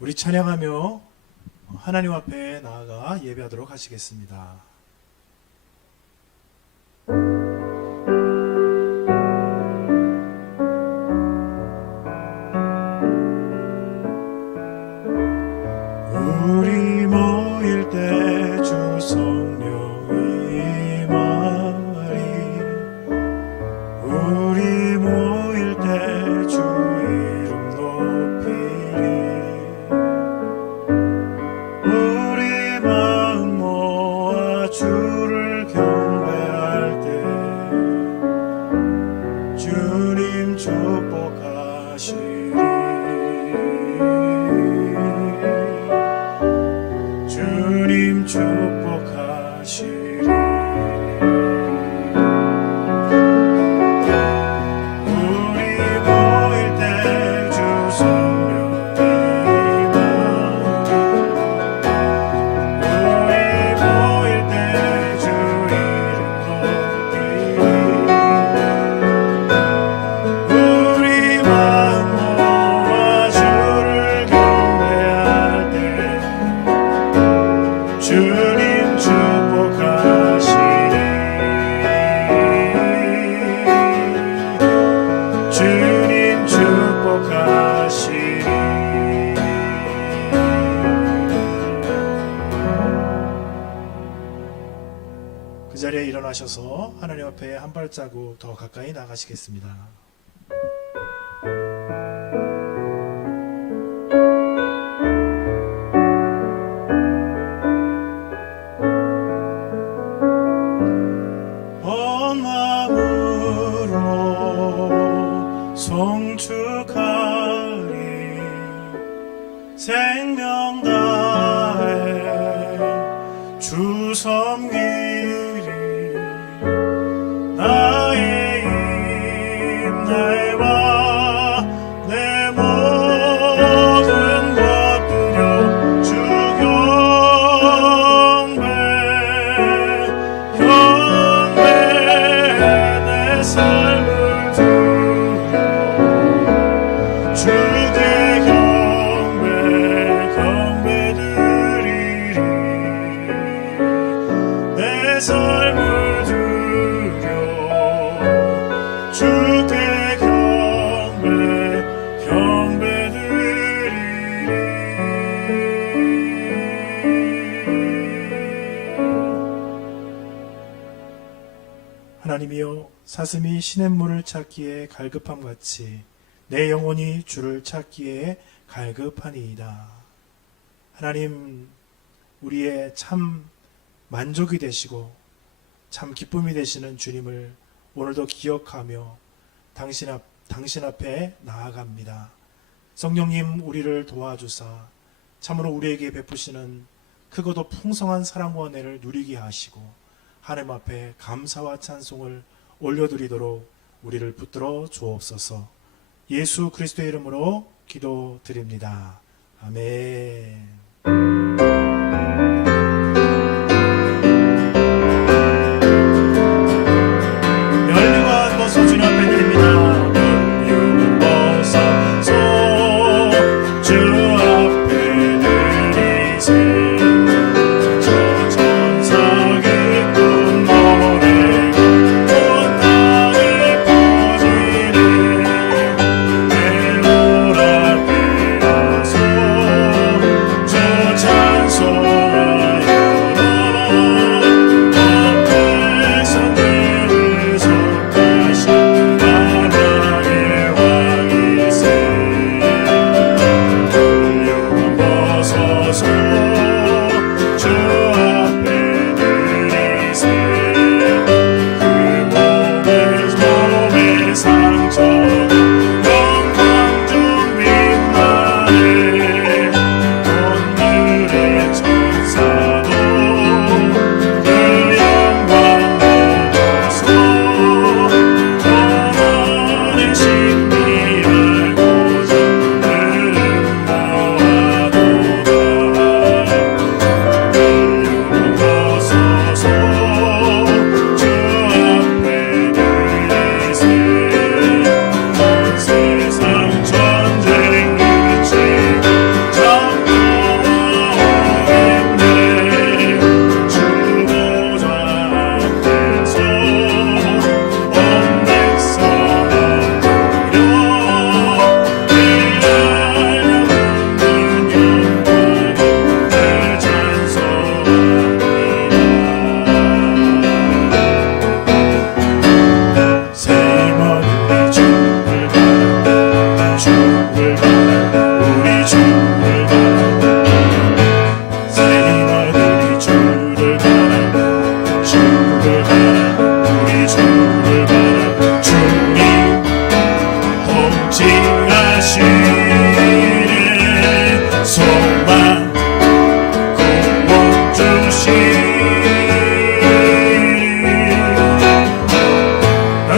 우리 찬양하며 하나님 앞에 나아가 예배하도록 하시겠습니다. 우리 모일 때 주 성령이 임하리. 우리 모일 때 주 이름 높이리. 우리 마음 모아 주를 경배할 때 주님 축복하시리. 주님 축복하시리. 우리 모일 때 주 성령이 임하리. 우리 모일 때 주 이름 높이리. 우리 마음 모아 주를 경배할 때 주님 축복하시리. 주님 축복하시리. 그 자리에 일어나셔서 하나님 앞에 한 발자국 더 가까이 나가시겠습니다. 온 마음으로 송축하리. 생명 다해 주 섬기리. 나의 힘 다해와 내 모든 것 드려 주 경배 내 삶을 드려 주께 경배 드리리. 내 삶을 드려 주께 경배 드리리. 하나님이여, 사슴이 시냇물을 찾기에 갈급함 같이 내 영혼이 주를 찾기에 갈급하니이다. 하나님, 우리의 참 만족이 되시고 참 기쁨이 되시는 주님을 오늘도 기억하며 당신 앞에 나아갑니다. 성령님, 우리를 도와주사 참으로 우리에게 베푸시는 크고도 풍성한 사랑과 은혜를 누리게 하시고 하나님 앞에 감사와 찬송을 올려드리도록 우리를 붙들어 주옵소서. 예수 그리스도의 이름으로 기도드립니다. 아멘. 열리고 벗어 주님 앞에 드립니다. 열리고 벗어서 주 앞에 드리세. 저 천사 기쁨 노래가 온 땅에 퍼지네. 내로라 빼앗어 주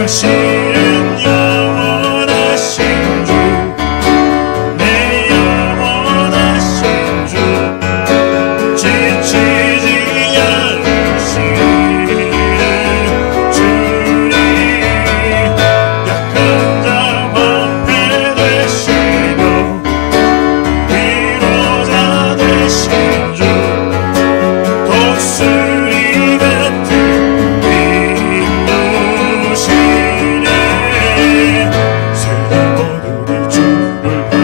당신은 영원하신 주, 내 영원하신 주, 지치지 않으시는 주님, 약한 자 방패 되시며 위로자 되신 주, 독수리 같은 인도시네. 세번들이 주를 바라,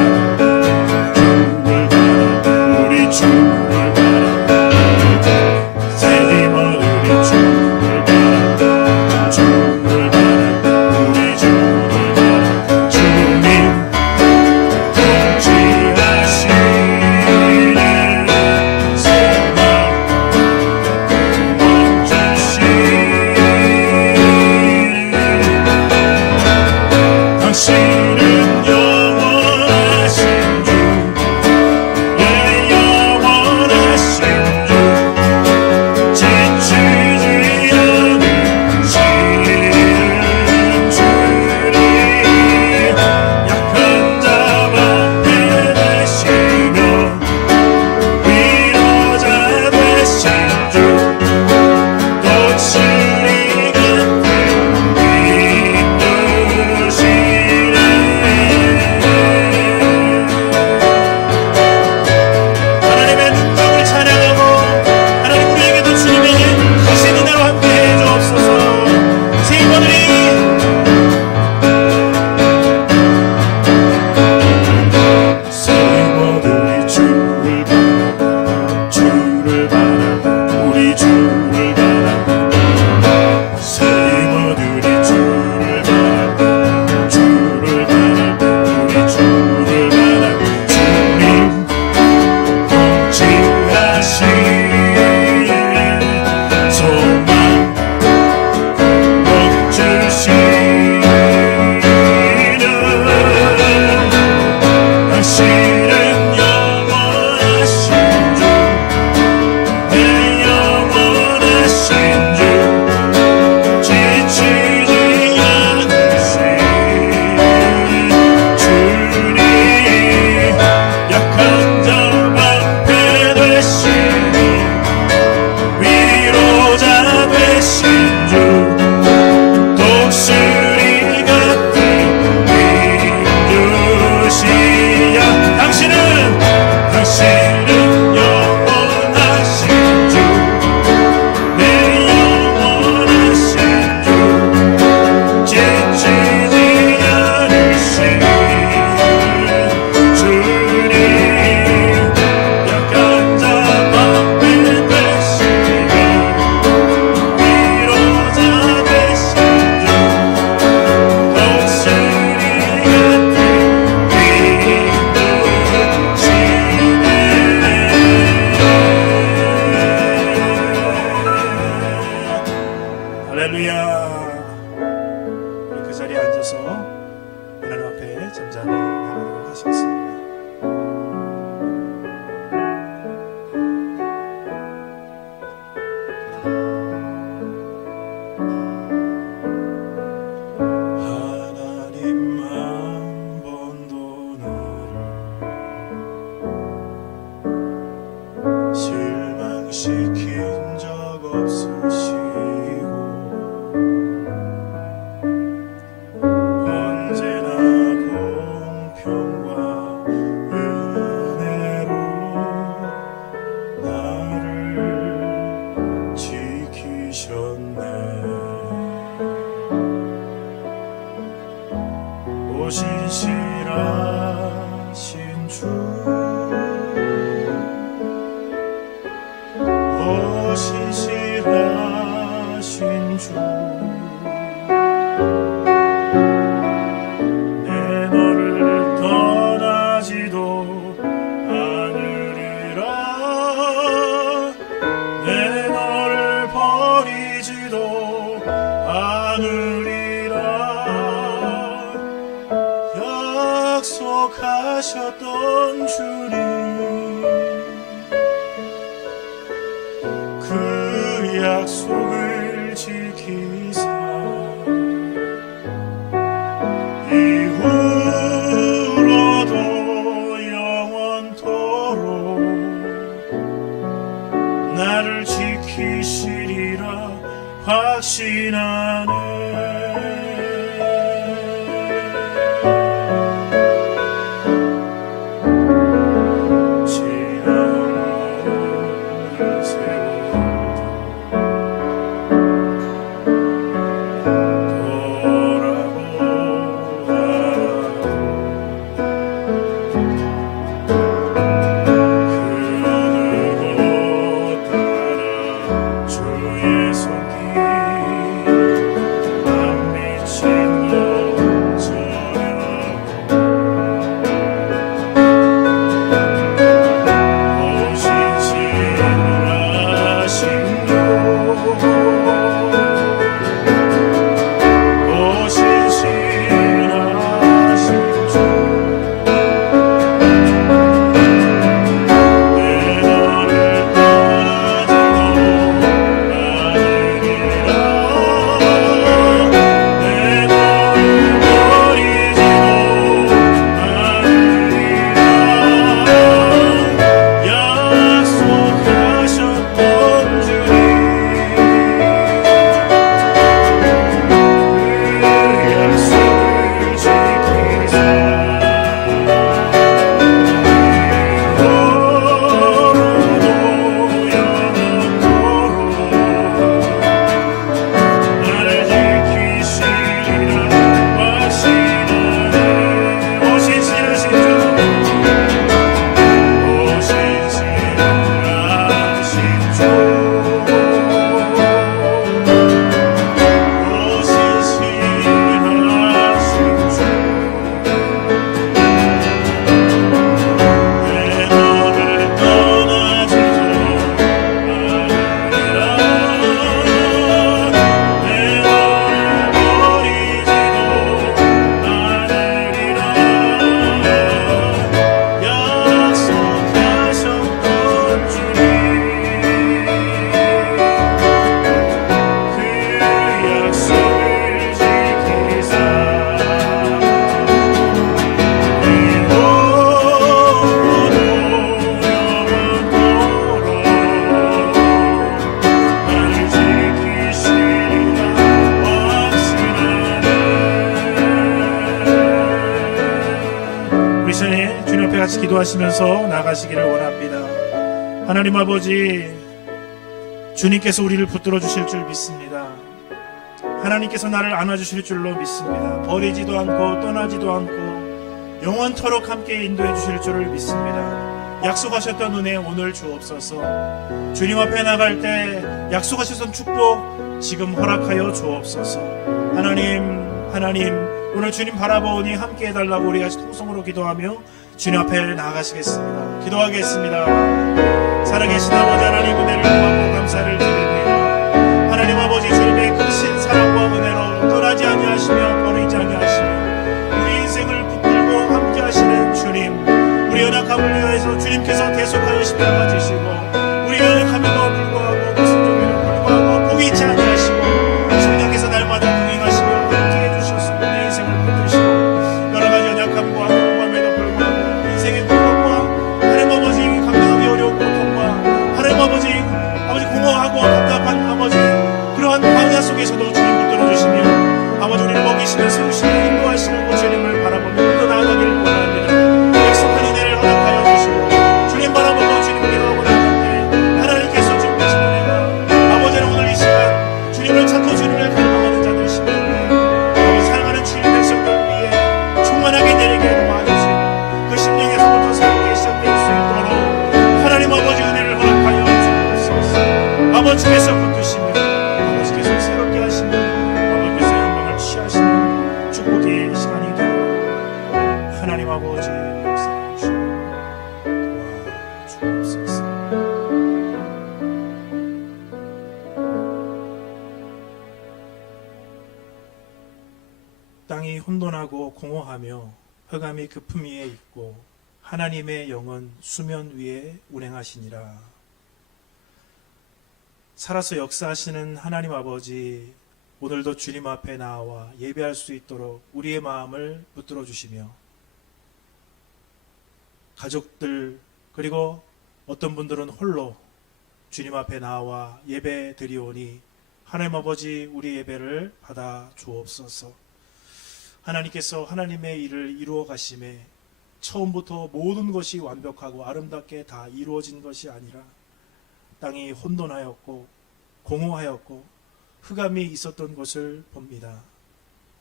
우리 주를 바라. 세번들이 주를 바라, 우리 주를 바라. 주님 통치하시는 세상 당신은 영원하신 주, 내 영원하신 주, 지치지 않으시는 주님, 약한 자 방패 되시며 위로자 되신 주, 독수리 같은 인도시네. 하나님의 능력을 찬양하고 하나님 우리에게도 주님의 하신 은혜로 함께해 주옵소서. 세이버들이 주를 바라, 우리 주를 바라. 세이버들이 주를 바라, 우리 주를 바라. 주님 통치하시는 소망 멈추시는 당신은 영원하신 주, 내 영원하신 주, 지치지 않으시는 주님, 약한 자 방패 되시니 위로자 되신 주, 독수리 같은 인도시야. 당신은 영원하신 주, 내 영원하신 주, 지치지 않으시는 주님, 약한 자 방패 되시며 위로자 되신 주, 독수리 같은 인도시네. 할렐루야. 우리 그 자리에 앉아서 하나님 앞에 잠잠히 나가도록 하시겠습니다. 하나님 한 번도 나를 실망시킨 적 없으시고 언제나 공평과 은혜로 나를 지키셨네. 오신실하신 주, 오신실하신 주, 내 너를 떠나지도 않으리라. 내 너를 버리지도 않으리라. 약속하셨던 주님, 그 약속을 지키사 같이 기도하시면서 나가시기를 원합니다. 하나님 아버지, 주님께서 우리를 붙들어 주실 줄 믿습니다. 하나님께서 나를 안아주실 줄로 믿습니다. 버리지도 않고 떠나지도 않고 영원토록 함께 인도해 주실 줄을 믿습니다. 약속하셨던 은혜 오늘 주옵소서. 주님 앞에 나갈 때 약속하셨던 축복 지금 허락하여 주옵소서. 하나님 오늘 주님 바라보니 함께 해달라고 우리 같이 통성으로 기도하며 주님 앞에 나아가시겠습니다. 기도하겠습니다. 살아계신 아버지 하나님, 은혜를 고맙고 감사를 드립니다. 하나님 아버지, 주님의 크신 사랑과 은혜로 떠나지 아니하시며 버리지 아니하시며 우리 인생을 붙들고 함께 하시는 주님, 우리 연약함을 위하여서 주님께서 계속하여 십자가 지시고 우리 연약함에도 불구하고 고순종에도 불구하고 포기치 아니하시고 성령께서 날마다 동행하시며 함께 해주셔서 내 인생을 붙드시고 여러가지 연약함과 공감에도 불구하고 인생의 고통과 하나님 아버지 감당하기 어려운 고통과 하나님 아버지 공허하고 답답한 아버지 그러한 광야 속에서도 주님 붙들어주시며 아버지 우리를 먹이시며 세우시며 인도하시는 그 주님을 바라보며 또 나아가기를 원합니다. 약속한 은혜를 허락하여 주시고 주님 바라보고 주님 기도하고 나갈 때 하나님께서 준비하신 은혜가 아버지는 오늘 이 시간 주님을 찾고 주님을 갈망하는 자들 심령에 아버지 사랑하는 주님 백성들 위해 충만하게 내리게 도와주시고 그 심령에서부터 새롭게 시작될 수 있도록 하나님 아버지 은혜를 허락하여 주옵소서. 아버지께서 붙드시며 아버지께서 새롭게 하시며 아버지께서 영광을 취하시는 축복의 시간이 되어 하나님 아버지 역사해 주시고 도와주옵소서. 땅이 혼돈하고 공허하며 흑암이 그 품 위에 있고 하나님의 영은 수면 위에 운행하시니라. 살아서 역사하시는 하나님 아버지, 오늘도 주님 앞에 나와 예배할 수 있도록 우리의 마음을 붙들어 주시며 가족들 그리고 어떤 분들은 홀로 주님 앞에 나와 예배 드리오니 하나님 아버지, 우리 예배를 받아 주옵소서. 하나님께서 하나님의 일을 이루어 가심에 처음부터 모든 것이 완벽하고 아름답게 다 이루어진 것이 아니라 땅이 혼돈하였고 공허하였고 흑암이 있었던 것을 봅니다.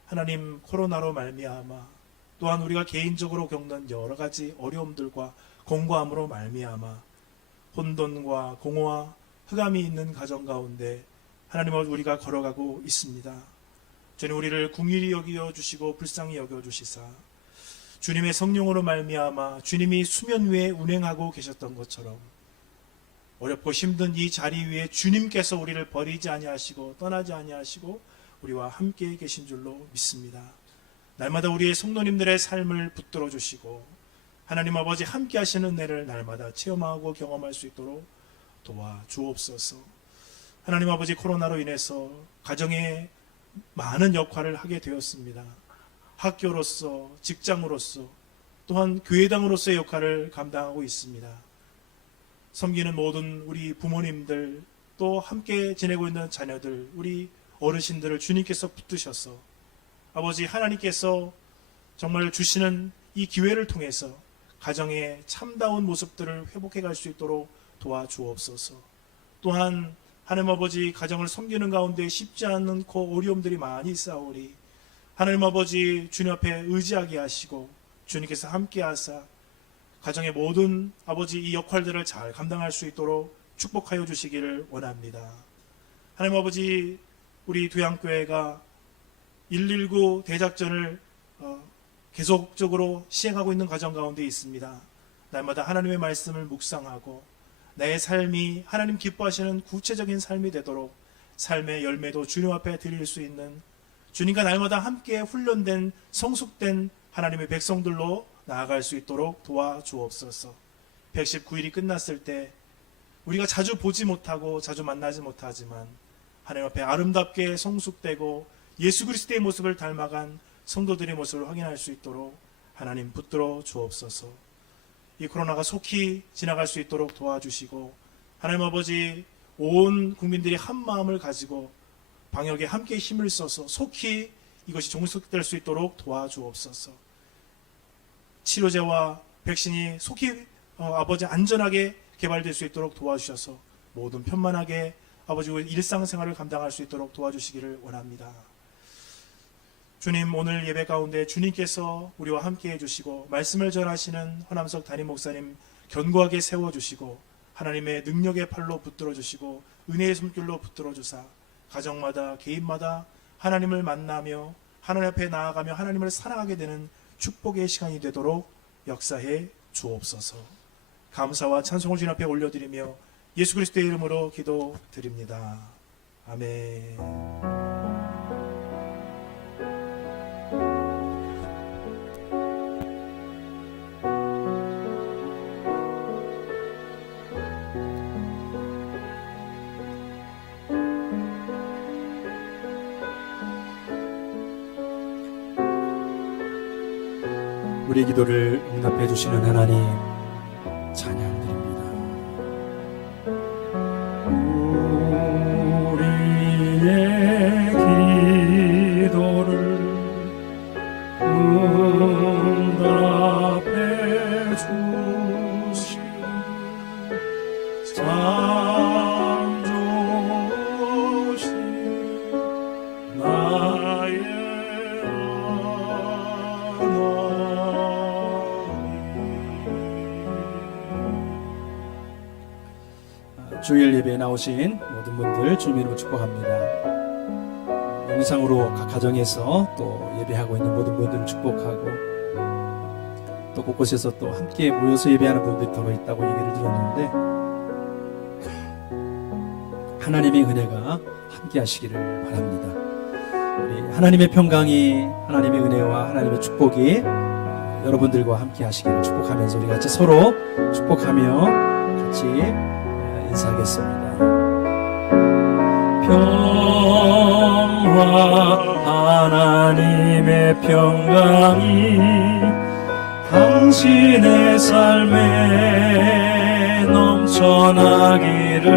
하나님, 코로나로 말미암아 또한 우리가 개인적으로 겪는 여러 가지 어려움들과 공고함으로 말미암아 혼돈과 공허와 흑암이 있는 가정 가운데 하나님 아버지, 우리가 걸어가고 있습니다. 주님, 우리를 긍휼히 여겨 주시고 불쌍히 여겨 주시사 주님의 성령으로 말미암아 주님이 수면 위에 운행하고 계셨던 것처럼 어렵고 힘든 이 자리 위에 주님께서 우리를 버리지 아니하시고 떠나지 아니하시고 우리와 함께 계신 줄로 믿습니다. 날마다 우리의 성도님들의 삶을 붙들어 주시고 하나님 아버지 함께 하시는 은혜를 날마다 체험하고 경험할 수 있도록 도와 주옵소서. 하나님 아버지, 코로나로 인해서 가정에 많은 역할을 하게 되었습니다. 학교로서, 직장으로서, 또한 교회당으로서의 역할을 감당하고 있습니다. 섬기는 모든 우리 부모님들, 또 함께 지내고 있는 자녀들, 우리 어르신들을 주님께서 붙드셔서 아버지, 하나님께서 정말 주시는 이 기회를 통해서 가정의 참다운 모습들을 회복해 갈 수 있도록 도와주옵소서. 또한 하나님 아버지, 가정을 섬기는 가운데 쉽지 않고 어려움들이 많이 있사오니 하나님 아버지, 주님 앞에 의지하게 하시고 주님께서 함께 하사 가정의 모든 아버지 이 역할들을 잘 감당할 수 있도록 축복하여 주시기를 원합니다. 하나님 아버지, 우리 두양교회가 119 대작전을 계속적으로 시행하고 있는 과정 가운데 있습니다. 날마다 하나님의 말씀을 묵상하고 나의 삶이 하나님 기뻐하시는 구체적인 삶이 되도록 삶의 열매도 주님 앞에 드릴 수 있는, 주님과 날마다 함께 훈련된 성숙된 하나님의 백성들로 나아갈 수 있도록 도와주옵소서. 119일이 끝났을 때 우리가 자주 보지 못하고 자주 만나지 못하지만 하나님 앞에 아름답게 성숙되고 예수 그리스도의 모습을 닮아간 성도들의 모습을 확인할 수 있도록 하나님 붙들어 주옵소서. 이 코로나가 속히 지나갈 수 있도록 도와주시고 하나님 아버지, 온 국민들이 한 마음을 가지고 방역에 함께 힘을 써서 속히 이것이 종식될 수 있도록 도와주옵소서. 치료제와 백신이 속히 아버지 안전하게 개발될 수 있도록 도와주셔서 모든 편만하게 아버지 일상생활을 감당할 수 있도록 도와주시기를 원합니다. 주님, 오늘 예배 가운데 주님께서 우리와 함께 해주시고 말씀을 전하시는 허남석 담임 목사님 견고하게 세워주시고 하나님의 능력의 팔로 붙들어주시고 은혜의 손길로 붙들어주사 가정마다 개인마다 하나님을 만나며 하나님 앞에 나아가며 하나님을 사랑하게 되는 축복의 시간이 되도록 역사해 주옵소서. 감사와 찬송을 주님 앞에 올려드리며 예수 그리스도의 이름으로 기도드립니다. 아멘. 우리의 기도를 응답해 주시는 하나님 찬양드립니다. 우리의 기도를 응답해 주시는 참 좋으신 나의 주일 예배에 나오신 모든 분들 주님 이름으로 축복합니다. 영상으로 각 가정에서 또 예배하고 있는 모든 분들을 축복하고 또 곳곳에서 또 함께 모여서 예배하는 분들이 더 있다고 얘기를 들었는데 하나님의 은혜가 함께 하시기를 바랍니다. 우리 하나님의 평강이, 하나님의 은혜와 하나님의 축복이 여러분들과 함께 하시기를 축복하면서 우리 같이 서로 축복하며 같이 인사하겠습니다. 평화, 하나님의 평강이 당신의 삶에 넘쳐나기를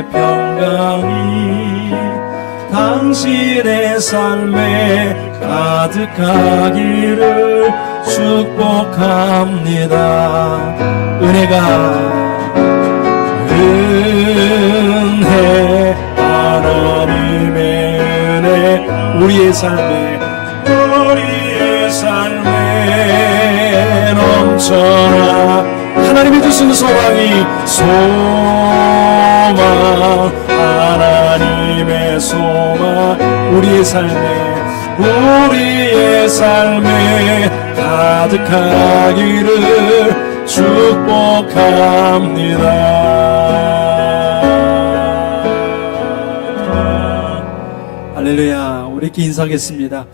하나님의 평강이 당신의 삶에 가득하기를 축복합니다. 은혜 하나님의 은혜 우리의 삶에 넘쳐나 하나님이 주신 소망 하나님의 소망 우리의 삶에 가득하기를 축복합니다. 할렐루야. 우리 이렇게 인사하겠습니다.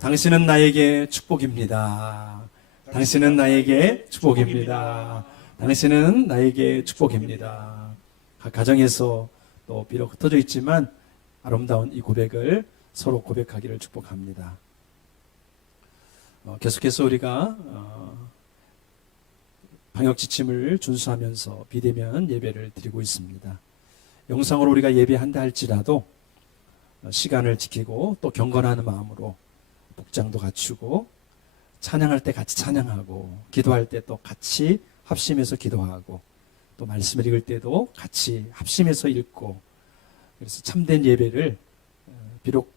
당신은 나에게 축복입니다. 당신은 나에게 축복입니다. 당신은 나에게 축복입니다. 각 가정에서 또 비록 흩어져 있지만 아름다운 이 고백을 서로 고백하기를 축복합니다. 계속해서 우리가 방역 지침을 준수하면서 비대면 예배를 드리고 있습니다. 영상으로 우리가 예배한다 할지라도 시간을 지키고 또 경건하는 마음으로 복장도 갖추고 찬양할 때 같이 찬양하고 기도할 때 또 같이 합심해서 기도하고 또 말씀을 읽을 때도 같이 합심해서 읽고 그래서 참된 예배를 비록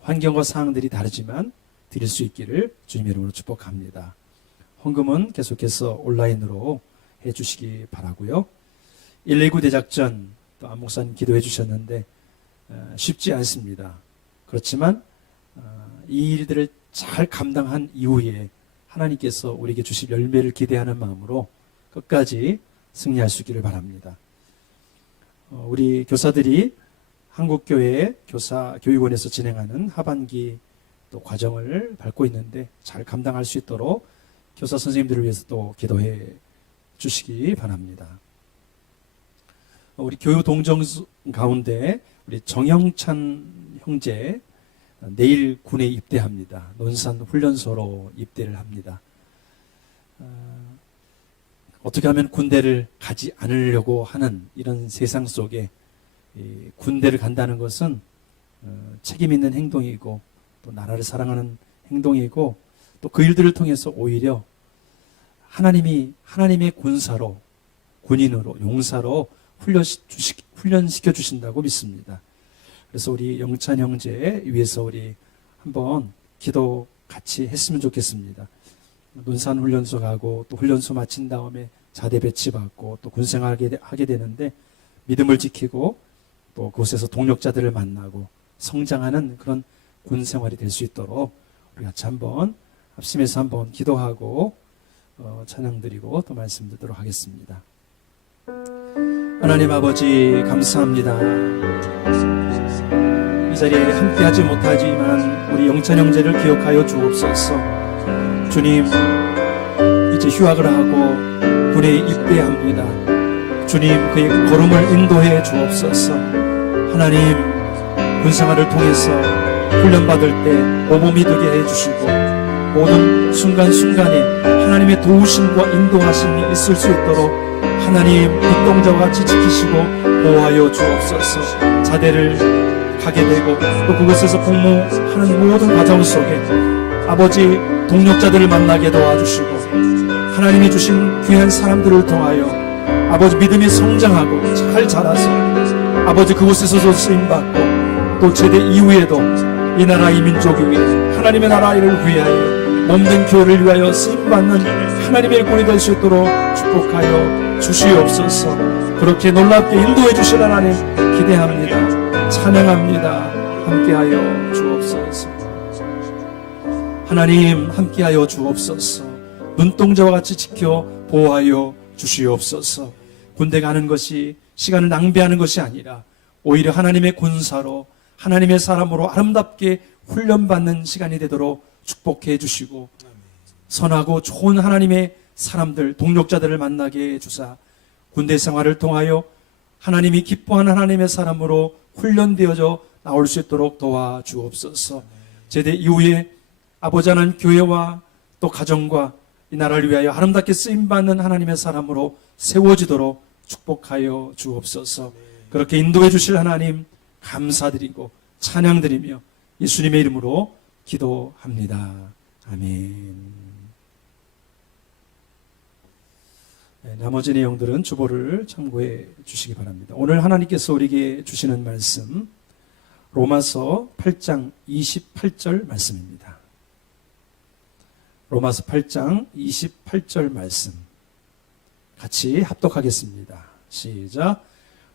환경과 상황들이 다르지만 드릴 수 있기를 주님의 이름으로 축복합니다. 헌금은 계속해서 온라인으로 해주시기 바라고요. 119 대작전 또 안 목사님 기도해 주셨는데 쉽지 않습니다. 그렇지만 이 일들을 잘 감당한 이후에 하나님께서 우리에게 주실 열매를 기대하는 마음으로 끝까지 승리할 수 있기를 바랍니다. 우리 교사들이 한국교회 교육원에서 진행하는 하반기 또 과정을 밟고 있는데 잘 감당할 수 있도록 교사 선생님들을 위해서 또 기도해 주시기 바랍니다. 우리 교육 동정 가운데 우리 정영찬 형제 내일 군에 입대합니다. 논산 훈련소로 입대를 합니다. 어떻게 하면 군대를 가지 않으려고 하는 이런 세상 속에 군대를 간다는 것은 책임 있는 행동이고 또 나라를 사랑하는 행동이고 또 그 일들을 통해서 오히려 하나님의 군사로 군인으로 용사로 훈련시켜 주신다고 믿습니다. 그래서 우리 영찬 형제 위해서 우리 한번 기도 같이 했으면 좋겠습니다. 논산 훈련소 가고 또 훈련소 마친 다음에 자대 배치받고 또 군생활하게 하게 되는데 믿음을 지키고 또 그곳에서 동력자들을 만나고 성장하는 그런 군생활이 될 수 있도록 우리 같이 한번 합심해서 한번 기도하고 찬양 드리고 또 말씀 듣도록 하겠습니다. 하나님 아버지 감사합니다. 이 자리에 함께하지 못하지만 우리 영찬 형제를 기억하여 주옵소서. 주님 이제 휴학을 하고 군에 입대합니다. 주님 그의 걸음을 인도해 주옵소서. 하나님 군생활을 통해서 훈련받을 때 모범이 되게 해주시고 모든 순간순간에 하나님의 도우심과 인도하심이 있을 수 있도록 하나님 눈동자와 같이 지키시고 보호하여 주옵소서. 자대를 가게 되고 또 그곳에서 복무하는 모든 과정 속에 아버지 동력자들을 만나게 도와주시고 하나님이 주신 귀한 사람들을 통하여 아버지 믿음이 성장하고 잘 자라서 아버지 그곳에서도 쓰임받고 또 제대 이후에도 이 나라 이 민족을 위해 하나님의 나라를 위하여 몸된 교회를 위하여 쓰임받는 하나님의 군이 될 수 있도록 축복하여 주시옵소서. 그렇게 놀랍게 인도해 주실 하나님 기대합니다. 찬양합니다. 함께하여 주옵소서. 하나님 함께하여 주옵소서. 눈동자와 같이 지켜 보호하여 주시옵소서. 군대 가는 것이 시간을 낭비하는 것이 아니라 오히려 하나님의 군사로 하나님의 사람으로 아름답게 훈련받는 시간이 되도록 축복해 주시고 선하고 좋은 하나님의 사람들 동력자들을 만나게 해주사 군대 생활을 통하여 하나님이 기뻐하는 하나님의 사람으로 훈련되어져 나올 수 있도록 도와주옵소서. 제대 이후에 아버지 하나님 교회와 또 가정과 이 나라를 위하여 아름답게 쓰임받는 하나님의 사람으로 세워지도록 축복하여 주옵소서. 그렇게 인도해 주실 하나님 감사드리고 찬양드리며 예수님의 이름으로 기도합니다. 아멘. 네, 나머지 내용들은 주보를 참고해 주시기 바랍니다. 오늘 하나님께서 우리에게 주시는 말씀 로마서 8장 28절 말씀입니다. 로마서 8장 28절 말씀 같이 합독하겠습니다. 시작.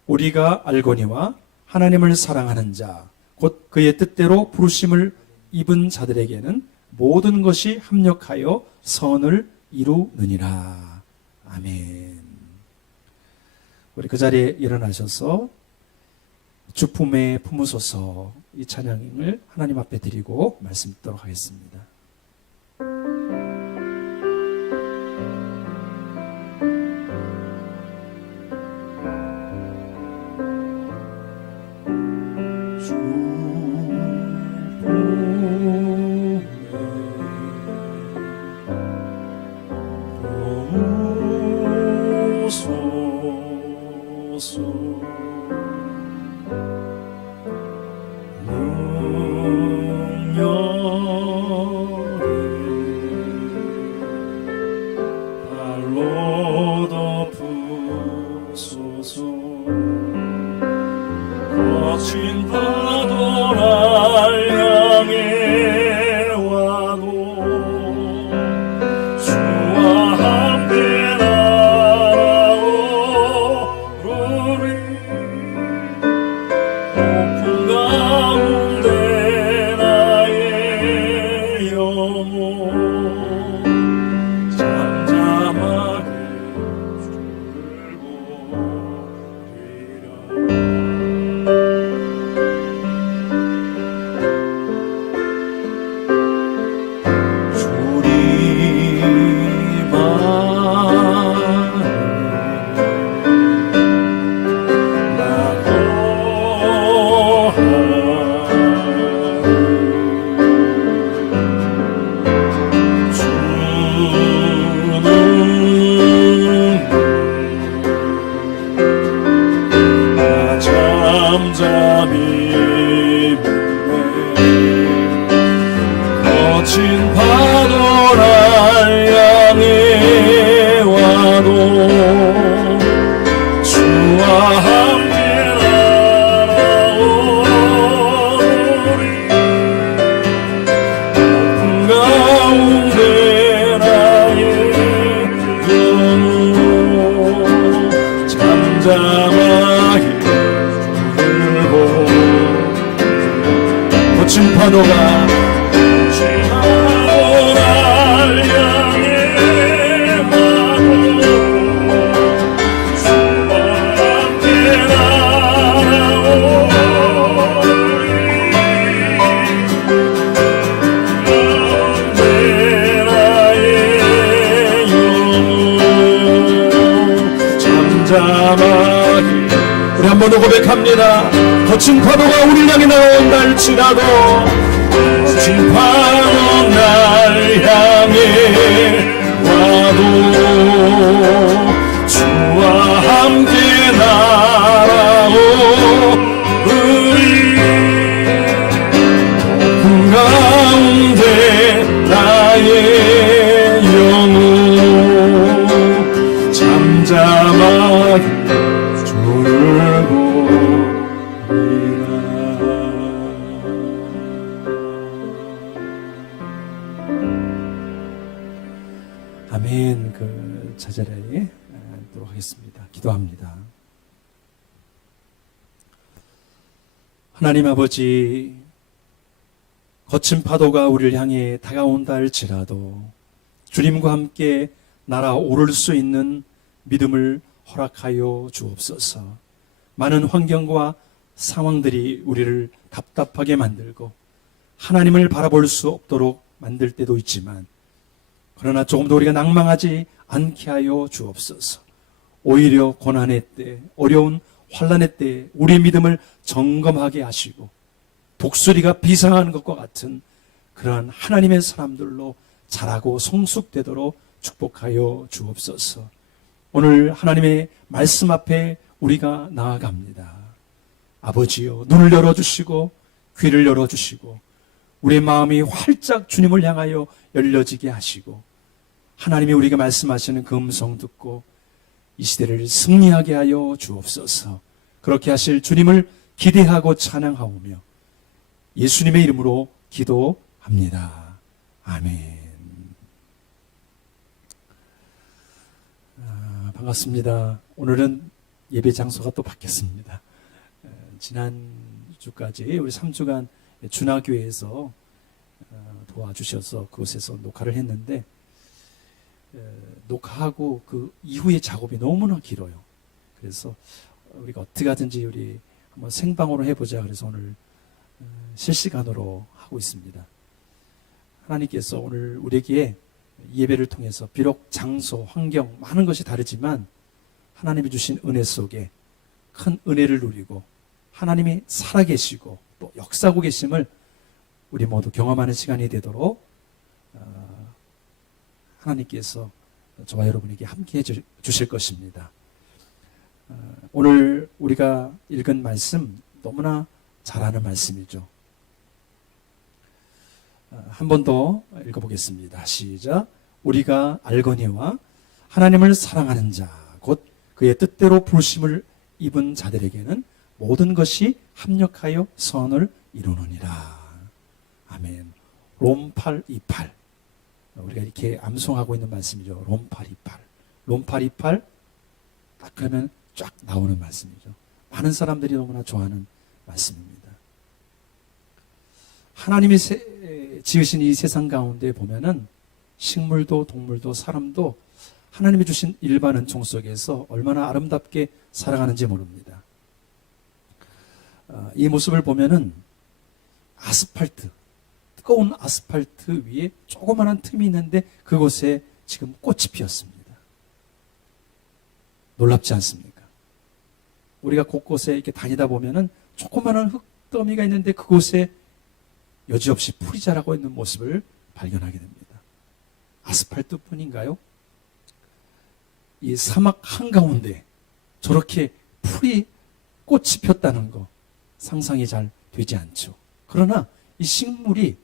우리가 알거니와 하나님을 사랑하는 자 곧 그의 뜻대로 부르심을 입은 자들에게는 모든 것이 합력하여 선을 이루느니라. 아멘. 우리 그 자리에 일어나셔서 주품에 품으소서 이 찬양을 하나님 앞에 드리고 말씀 듣도록 하겠습니다. 거친 파도를 향해 와도 주와 함께 날아오르리. 높은 가운데 나의 영혼 잠잠하게 주를 보리라. 잠잠히 거친 파도를 향해 와도 주와 함께 날아오르리. 높은 가운데 나의 영혼 잠잠하게 거친 파도가 향해 와도 주와 함께 날아오르리. 가운데 나의 영혼 잠잠하게. 우리 한 번 더 고백합니다. 거친 파도가 우리를 향해 나온다 할지라도 거친 파도 날 향해 와도 주와 함께 날아오르리. 높은 가운데 나의 영혼 잠잠하게 주를 아멘. 그 자리에 앉도록 하겠습니다. 기도합니다. 하나님 아버지, 거친 파도가 우리를 향해 다가온다 할지라도 주님과 함께 날아오를 수 있는 믿음을 허락하여 주옵소서. 많은 환경과 상황들이 우리를 답답하게 만들고 하나님을 바라볼 수 없도록 만들 때도 있지만 그러나 조금 더 우리가 낭망하지 않게 하여 주옵소서. 오히려 고난의 때, 어려운 환난의 때 우리의 믿음을 점검하게 하시고 독수리가 비상하는 것과 같은 그러한 하나님의 사람들로 자라고 성숙되도록 축복하여 주옵소서. 오늘 하나님의 말씀 앞에 우리가 나아갑니다. 아버지여, 눈을 열어주시고 귀를 열어주시고 우리의 마음이 활짝 주님을 향하여 열려지게 하시고 하나님이 우리에게 말씀하시는 그 음성 듣고 이 시대를 승리하게 하여 주옵소서. 그렇게 하실 주님을 기대하고 찬양하오며 예수님의 이름으로 기도합니다. 아멘. 반갑습니다. 오늘은 예배 장소가 또 바뀌었습니다. 지난 주까지 우리 3주간 준하교회에서 도와주셔서 그곳에서 녹화를 했는데 녹화하고 그 이후의 작업이 너무나 길어요. 그래서 우리가 어떻게 하든지 우리 한번 생방으로 해보자. 그래서 오늘 실시간으로 하고 있습니다. 하나님께서 오늘 우리에게 예배를 통해서 비록 장소, 환경 많은 것이 다르지만 하나님이 주신 은혜 속에 큰 은혜를 누리고 하나님이 살아계시고 또 역사하고 계심을 우리 모두 경험하는 시간이 되도록 하나님께서 저와 여러분에게 함께해 주실 것입니다. 오늘 우리가 읽은 말씀 너무나 잘 아는 말씀이죠. 한 번 더 읽어보겠습니다. 시작. 우리가 알거니와 하나님을 사랑하는 자, 곧 그의 뜻대로 부르심을 입은 자들에게는 모든 것이 합력하여 선을 이루느니라. 아멘. 롬 8:28. 우리가 이렇게 암송하고 있는 말씀이죠. 롬 8:28. 롬 8:28 딱 하면 쫙 나오는 말씀이죠. 많은 사람들이 너무나 좋아하는 말씀입니다. 하나님이 지으신 이 세상 가운데 보면은 식물도 동물도 사람도 하나님이 주신 일반 은총 속에서 얼마나 아름답게 살아가는지 모릅니다. 이 모습을 보면은 아스팔트, 뜨거운 아스팔트 위에 조그마한 틈이 있는데 그곳에 지금 꽃이 피었습니다. 놀랍지 않습니까? 우리가 곳곳에 이렇게 다니다 보면은 조그마한 흙더미가 있는데 그곳에 여지없이 풀이 자라고 있는 모습을 발견하게 됩니다. 아스팔트뿐인가요? 이 사막 한가운데 저렇게 풀이 꽃이 폈다는 거 상상이 잘 되지 않죠. 그러나 이 식물이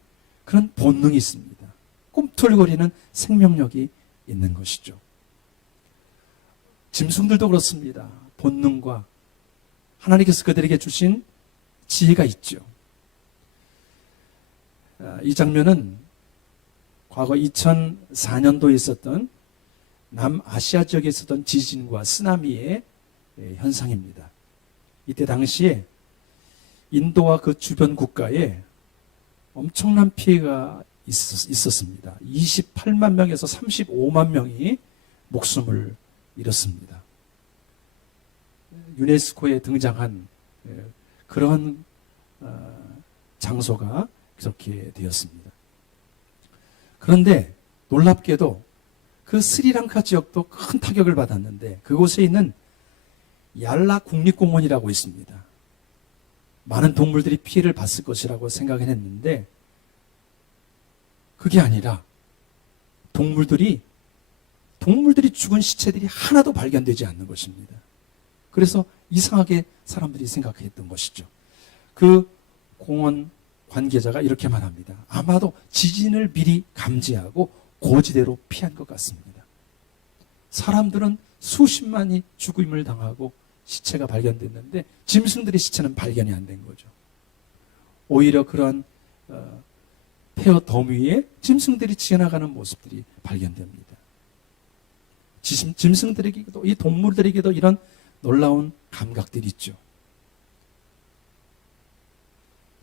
그런 본능이 있습니다. 꿈틀거리는 생명력이 있는 것이죠. 짐승들도 그렇습니다. 본능과 하나님께서 그들에게 주신 지혜가 있죠. 이 장면은 과거 2004년도에 있었던 남아시아 지역에 있었던 지진과 쓰나미의 현상입니다. 이때 당시에 인도와 그 주변 국가에 엄청난 피해가 있었습니다. 28만 명에서 35만 명이 목숨을 잃었습니다. 유네스코에 등장한 그런 장소가 그렇게 되었습니다. 그런데 놀랍게도 그 스리랑카 지역도 큰 타격을 받았는데 그곳에 있는 얄라 국립공원이라고 있습니다. 많은 동물들이 피해를 봤을 것이라고 생각을 했는데 그게 아니라 동물들이 죽은 시체들이 하나도 발견되지 않는 것입니다. 그래서 이상하게 사람들이 생각했던 것이죠. 그 공원 관계자가 이렇게 말합니다. 아마도 지진을 미리 감지하고 고지대로 피한 것 같습니다. 사람들은 수십만이 죽임을 당하고 시체가 발견됐는데 짐승들의 시체는 발견이 안 된 거죠. 오히려 그런 폐허 더미에 짐승들이 지나가는 모습들이 발견됩니다. 짐승들에게도 이 동물들에게도 이런 놀라운 감각들이 있죠.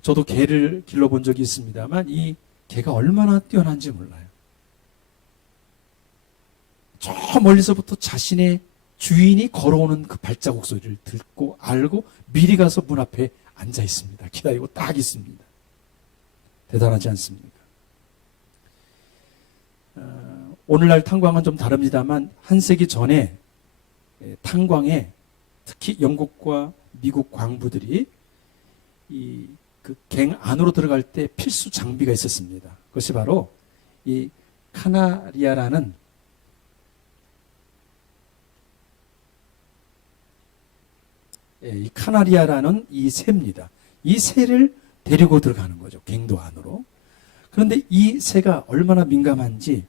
저도 개를 길러본 적이 있습니다만 이 개가 얼마나 뛰어난지 몰라요. 저 멀리서부터 자신의 주인이 걸어오는 그 발자국 소리를 듣고 알고 미리 가서 문 앞에 앉아 있습니다. 기다리고 딱 있습니다. 대단하지 않습니까? 오늘날 탄광은 좀 다릅니다만 한 세기 전에 탄광에 특히 영국과 미국 광부들이 이 그 갱 안으로 들어갈 때 필수 장비가 있었습니다. 그것이 바로 이 카나리아라는 이 카나리아라는 이 새입니다. 이 새를 데리고 들어가는 거죠. 갱도 안으로. 그런데 이 새가 얼마나 민감한지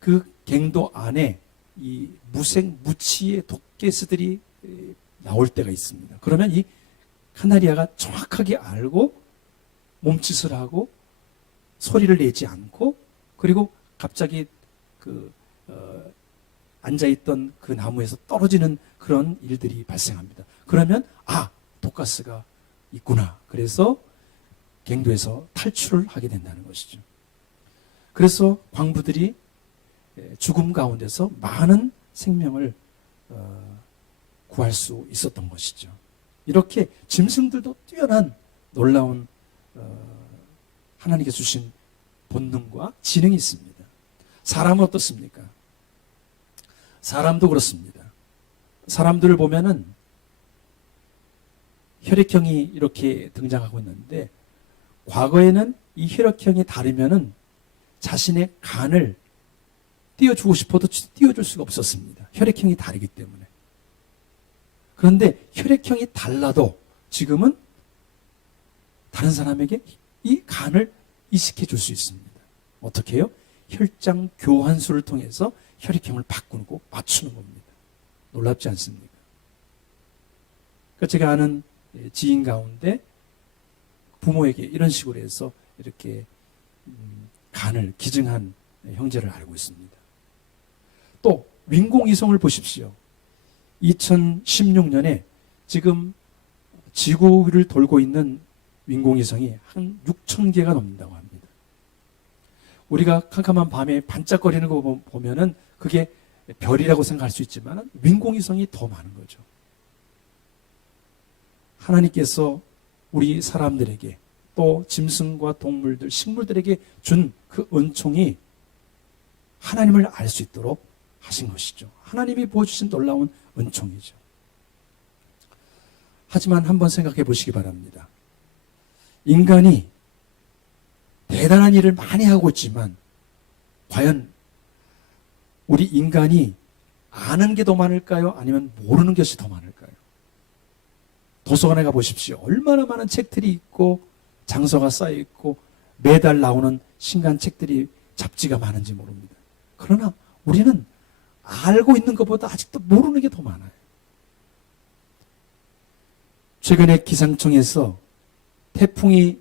그 갱도 안에 이 무치의 독개스들이 나올 때가 있습니다. 그러면 이 카나리아가 정확하게 알고 몸짓을 하고 소리를 내지 않고 그리고 갑자기 앉아있던 그 나무에서 떨어지는 그런 일들이 발생합니다. 그러면 독가스가 있구나. 그래서 갱도에서 탈출을 하게 된다는 것이죠. 그래서 광부들이 죽음 가운데서 많은 생명을 구할 수 있었던 것이죠. 이렇게 짐승들도 뛰어난 놀라운 하나님께 주신 본능과 지능이 있습니다. 사람은 어떻습니까? 사람도 그렇습니다. 사람들을 보면은 혈액형이 이렇게 등장하고 있는데 과거에는 이 혈액형이 다르면은 자신의 간을 띄워주고 싶어도 띄워줄 수가 없었습니다. 혈액형이 다르기 때문에. 그런데 혈액형이 달라도 지금은 다른 사람에게 이 간을 이식해 줄 수 있습니다. 어떻게 해요? 혈장 교환술을 통해서 혈액형을 바꾸고 맞추는 겁니다. 놀랍지 않습니까? 그러니까 제가 아는 지인 가운데 부모에게 이런 식으로 해서 이렇게 간을 기증한 형제를 알고 있습니다. 또 인공위성을 보십시오. 2016년에 지금 지구를 돌고 있는 인공위성이 한 6,000개가 넘는다고 합니다. 우리가 캄캄한 밤에 반짝거리는 거 보면은 그게 별이라고 생각할 수 있지만 인공위성이 더 많은 거죠. 하나님께서 우리 사람들에게 또 짐승과 동물들, 식물들에게 준 그 은총이 하나님을 알 수 있도록 하신 것이죠. 하나님이 보여주신 놀라운 은총이죠. 하지만 한번 생각해 보시기 바랍니다. 인간이 대단한 일을 많이 하고 있지만 과연 우리 인간이 아는 게 더 많을까요? 아니면 모르는 것이 더 많을까요? 도서관에 가보십시오. 얼마나 많은 책들이 있고 장서가 쌓여있고 매달 나오는 신간 책들이 잡지가 많은지 모릅니다. 그러나 우리는 알고 있는 것보다 아직도 모르는 게 더 많아요. 최근에 기상청에서 태풍이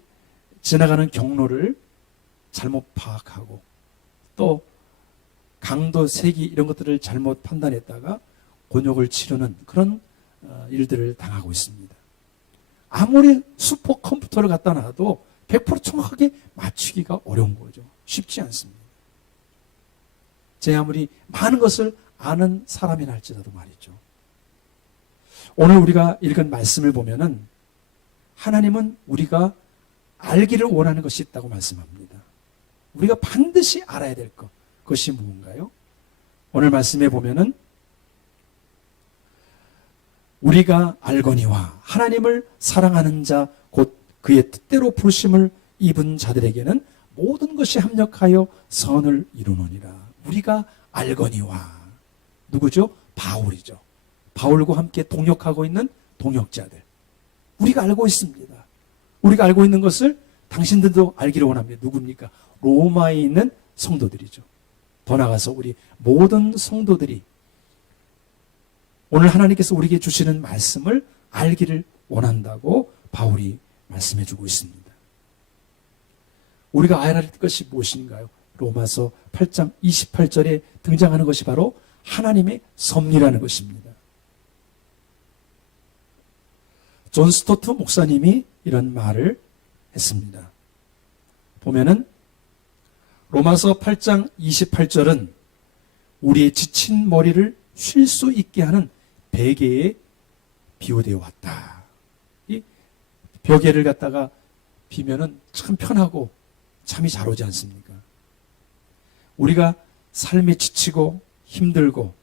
지나가는 경로를 잘못 파악하고 또 강도, 세기 이런 것들을 잘못 판단했다가 곤욕을 치르는 그런 일들을 당하고 있습니다. 아무리 슈퍼컴퓨터를 갖다 놔도 100% 정확하게 맞추기가 어려운 거죠. 쉽지 않습니다. 제 아무리 많은 것을 아는 사람이나 할지라도 말이죠. 오늘 우리가 읽은 말씀을 보면은 하나님은 우리가 알기를 원하는 것이 있다고 말씀합니다. 우리가 반드시 알아야 될 것, 그것이 무엇인가요? 오늘 말씀에 보면은 우리가 알거니와 하나님을 사랑하는 자 곧 그의 뜻대로 부르심을 입은 자들에게는 모든 것이 합력하여 선을 이루느니라. 우리가 알거니와 누구죠? 바울이죠. 바울과 함께 동역하고 있는 동역자들. 우리가 알고 있습니다. 우리가 알고 있는 것을 당신들도 알기를 원합니다. 누굽니까? 로마에 있는 성도들이죠. 더 나아가서 우리 모든 성도들이 오늘 하나님께서 우리에게 주시는 말씀을 알기를 원한다고 바울이 말씀해주고 있습니다. 우리가 알아야 할 것이 무엇인가요? 로마서 8장 28절에 등장하는 것이 바로 하나님의 섭리라는 것입니다. 존 스토트 목사님이 이런 말을 했습니다. 보면은 로마서 8장 28절은 우리의 지친 머리를 쉴 수 있게 하는 베개에 비유되어 왔다. 이 벽에를 갖다가 비면은 참 편하고 잠이 잘 오지 않습니까? 우리가 삶에 지치고 힘들고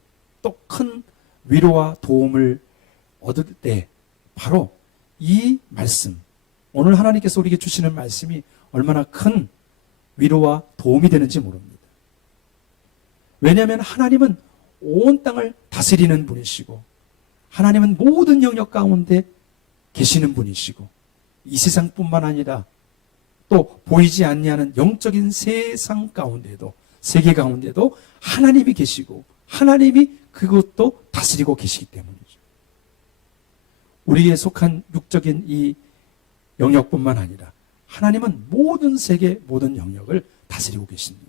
또 큰 위로와 도움을 얻을 때 바로 이 말씀, 오늘 하나님께서 우리에게 주시는 말씀이 얼마나 큰 위로와 도움이 되는지 모릅니다. 왜냐하면 하나님은 온 땅을 다스리는 분이시고 하나님은 모든 영역 가운데 계시는 분이시고 이 세상뿐만 아니라 또 보이지 않는 영적인 세상 가운데도 세계 가운데도 하나님이 계시고 하나님이 그것도 다스리고 계시기 때문이죠. 우리에 속한 육적인 이 영역뿐만 아니라 하나님은 모든 세계 모든 영역을 다스리고 계십니다.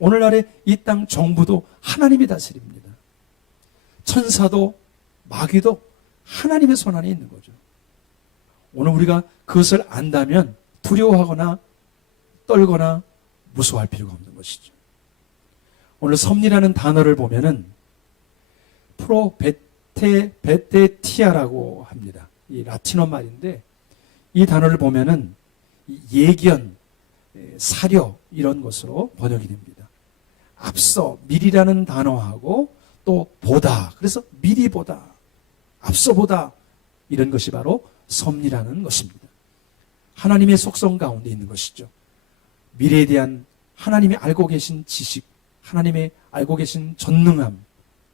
오늘날의 이 땅 정부도 하나님이 다스립니다. 천사도 마귀도 하나님의 손 안에 있는 거죠. 오늘 우리가 그것을 안다면 두려워하거나 떨거나 무서워할 필요가 없는 것이죠. 오늘 섭리라는 단어를 보면은 베테티아라고 합니다. 이 라틴어 말인데 이 단어를 보면은 예견, 사려 이런 것으로 번역이 됩니다. 앞서 미리라는 단어하고 또 보다, 그래서 미리 보다, 앞서 보다 이런 것이 바로 섭리라는 것입니다. 하나님의 속성 가운데 있는 것이죠. 미래에 대한 하나님이 알고 계신 지식, 하나님의 알고 계신 전능함,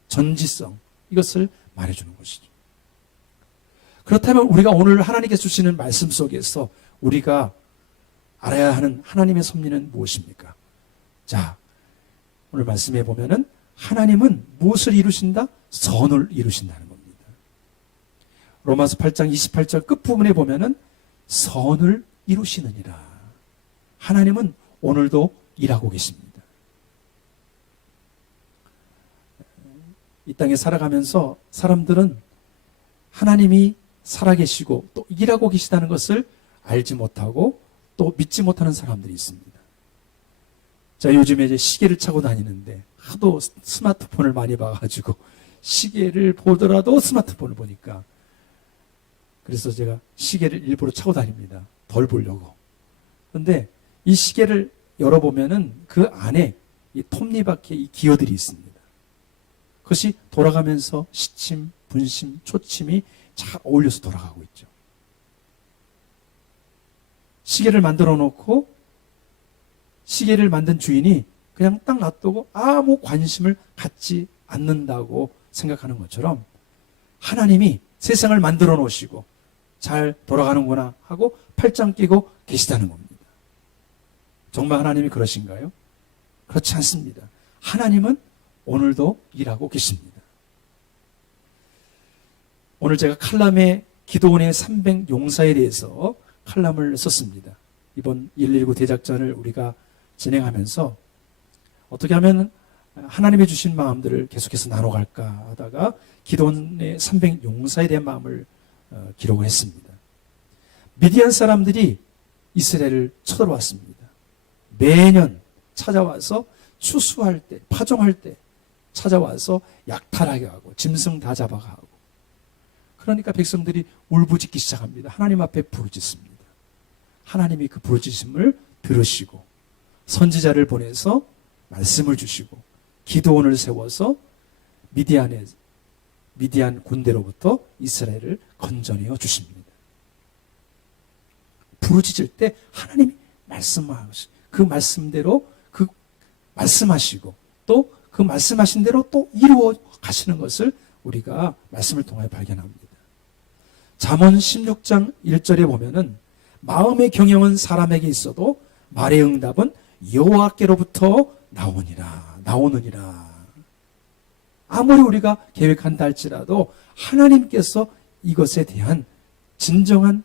전지성 이것을 말해주는 것이죠. 그렇다면 우리가 오늘 하나님께서 주시는 말씀 속에서 우리가 알아야 하는 하나님의 섭리는 무엇입니까? 자, 오늘 말씀해 보면은 하나님은 무엇을 이루신다? 선을 이루신다는 겁니다. 로마서 8장 28절 끝부분에 보면은 선을 이루시느니라. 하나님은 오늘도 일하고 계십니다. 이 땅에 살아가면서 사람들은 하나님이 살아계시고 또 일하고 계시다는 것을 알지 못하고 또 믿지 못하는 사람들이 있습니다. 자, 요즘에 이제 시계를 차고 다니는데 하도 스마트폰을 많이 봐가지고 시계를 보더라도 스마트폰을 보니까 그래서 제가 시계를 일부러 차고 다닙니다. 덜 보려고. 그런데 이 시계를 열어보면은 그 안에 이 톱니바퀴에 이 기어들이 있습니다. 그것이 돌아가면서 시침, 분심, 초침이 잘 어울려서 돌아가고 있죠. 시계를 만들어 놓고 시계를 만든 주인이 그냥 딱 놔두고 아무 관심을 갖지 않는다고 생각하는 것처럼 하나님이 세상을 만들어 놓으시고 잘 돌아가는구나 하고 팔짱 끼고 계시다는 겁니다. 정말 하나님이 그러신가요? 그렇지 않습니다. 하나님은 오늘도 일하고 계십니다. 오늘 제가 칼럼에 기도원의 300 용사에 대해서 칼럼을 썼습니다. 이번 119 대작전을 우리가 진행하면서 어떻게 하면 하나님이 주신 마음들을 계속해서 나눠갈까 하다가 기도원의 300 용사에 대한 마음을 기록을 했습니다. 미디안 사람들이 이스라엘을 쳐들어왔습니다. 매년 찾아와서 추수할 때, 파종할 때 찾아와서 약탈하게 하고 짐승 다 잡아가고 그러니까 백성들이 울부짖기 시작합니다. 하나님 앞에 부르짖습니다. 하나님이 그 부르짖음을 들으시고 선지자를 보내서 말씀을 주시고 기도원을 세워서 미디안 군대로부터 이스라엘을 건져내어 주십니다. 부르짖을 때 하나님이 말씀하시고 그 말씀대로 그 말씀하시고 또 그 말씀하신 대로 또 이루어 가시는 것을 우리가 말씀을 통하여 발견합니다. 잠언 16장 1절에 보면은 마음의 경영은 사람에게 있어도 말의 응답은 여호와께로부터 나오느니라. 아무리 우리가 계획한다 할지라도 하나님께서 이것에 대한 진정한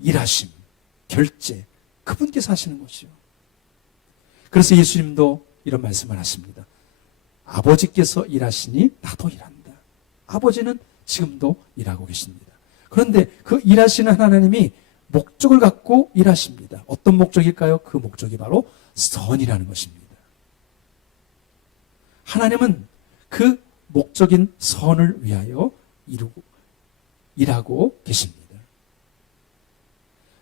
일하심, 결제, 그분께서 하시는 것이요. 그래서 예수님도 이런 말씀을 하십니다. 아버지께서 일하시니 나도 일한다. 아버지는 지금도 일하고 계십니다. 그런데 그 일하시는 하나님이 목적을 갖고 일하십니다. 어떤 목적일까요? 그 목적이 바로 선이라는 것입니다. 하나님은 그 목적인 선을 위하여 일하고 계십니다.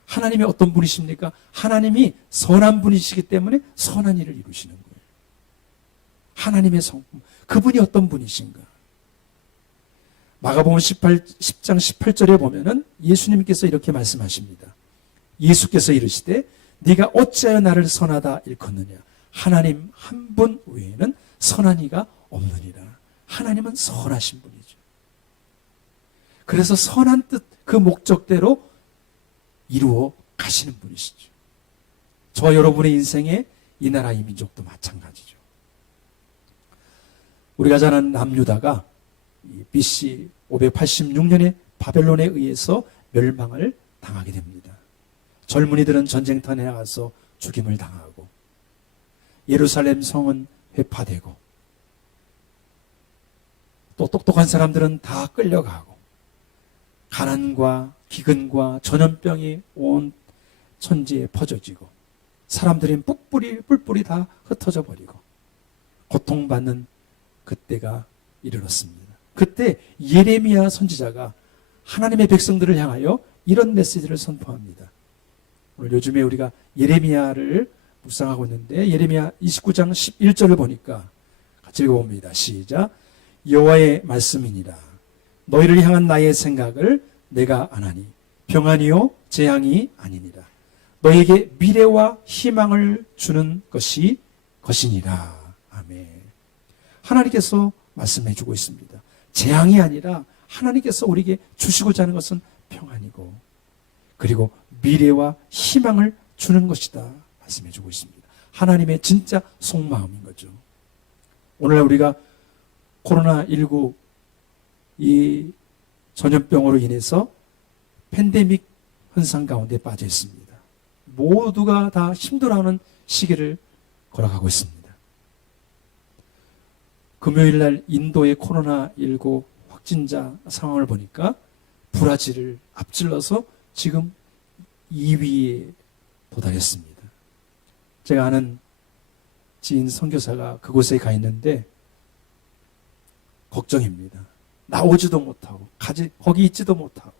하나님이 어떤 분이십니까? 하나님이 선한 분이시기 때문에 선한 일을 이루시는 거예요. 하나님의 성품, 그분이 어떤 분이신가? 마가복음 10장 18절에 보면은 예수님께서 이렇게 말씀하십니다. 예수께서 이르시되 네가 어찌하여 나를 선하다 일컫느냐? 하나님 한 분 외에는 선한 이가 없느니라. 하나님은 선하신 분이죠. 그래서 선한 뜻, 그 목적대로 이루어 가시는 분이시죠. 저와 여러분의 인생에 이 나라 이 민족도 마찬가지죠. 우리가 잘 아는 남유다가 BC 586년에 바벨론에 의해서 멸망을 당하게 됩니다. 젊은이들은 전쟁터에 나가서 죽임을 당하고 예루살렘 성은 회파되고 또 똑똑한 사람들은 다 끌려가고 가난과 기근과 전염병이 온 천지에 퍼져지고 사람들이 뿔뿔이 다 흩어져 버리고 고통받는 그때가 이르렀습니다. 그때 예레미야 선지자가 하나님의 백성들을 향하여 이런 메시지를 선포합니다. 오늘 요즘에 우리가 예레미야를 묵상하고 있는데 예레미야 29장 11절을 보니까 같이 읽어봅니다. 시작. 여호와의 말씀이니라. 너희를 향한 나의 생각을 내가 아나니 평안이요 재앙이 아니니라. 너희에게 미래와 희망을 주는 것이 것이니라. 아멘. 하나님께서 말씀해 주고 있습니다. 재앙이 아니라 하나님께서 우리에게 주시고자 하는 것은 평안이고 그리고 미래와 희망을 주는 것이다 말씀해 주고 있습니다. 하나님의 진짜 속마음인 거죠. 오늘날 우리가 코로나19 이 전염병으로 인해서 팬데믹 현상 가운데 빠져 있습니다. 모두가 다 힘들어하는 시기를 걸어가고 있습니다. 금요일 날 인도의 코로나19 확진자 상황을 보니까 브라질을 앞질러서 지금 2위에 도달했습니다. 제가 아는 지인 선교사가 그곳에 가 있는데 걱정입니다. 나오지도 못하고 거기 있지도 못하고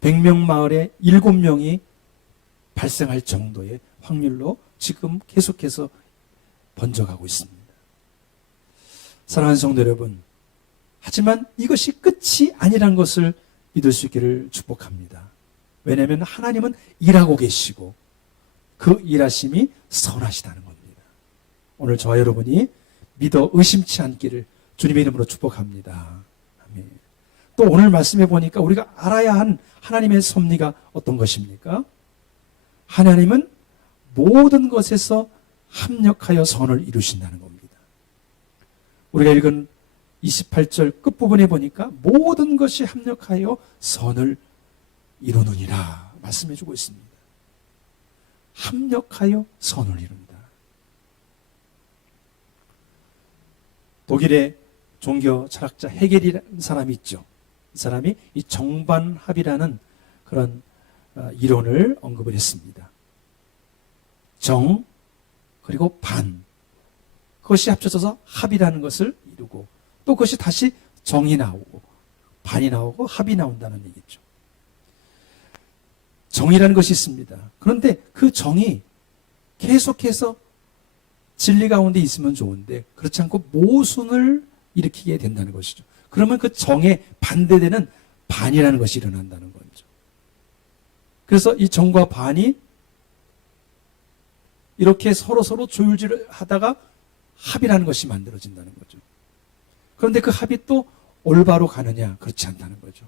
100명 마을에 7명이 발생할 정도의 확률로 지금 계속해서 번져가고 있습니다. 사랑하는 성도 여러분, 하지만 이것이 끝이 아니란 것을 믿을 수 있기를 축복합니다. 왜냐하면 하나님은 일하고 계시고 그 일하심이 선하시다는 겁니다. 오늘 저와 여러분이 믿어 의심치 않기를 주님의 이름으로 축복합니다. 아멘. 또 오늘 말씀해 보니까 우리가 알아야 한 하나님의 섭리가 어떤 것입니까? 하나님은 모든 것에서 합력하여 선을 이루신다는 겁니다. 우리가 읽은 28절 끝부분에 보니까 모든 것이 합력하여 선을 이루느니라 말씀해 주고 있습니다. 합력하여 선을 이룬다. 독일의 종교 철학자 헤겔이라는 사람이 있죠. 이 사람이 이 정반합이라는 그런 이론을 언급을 했습니다. 정 그리고 반 그것이 합쳐져서 합이라는 것을 이루고 또 그것이 다시 정이 나오고 반이 나오고 합이 나온다는 얘기죠. 정이라는 것이 있습니다. 그런데 그 정이 계속해서 진리 가운데 있으면 좋은데 그렇지 않고 모순을 일으키게 된다는 것이죠. 그러면 그 정에 반대되는 반이라는 것이 일어난다는 거죠. 그래서 이 정과 반이 이렇게 서로 조율질을 하다가 합이라는 것이 만들어진다는 거죠. 그런데 그 합이 또 올바로 가느냐? 그렇지 않다는 거죠.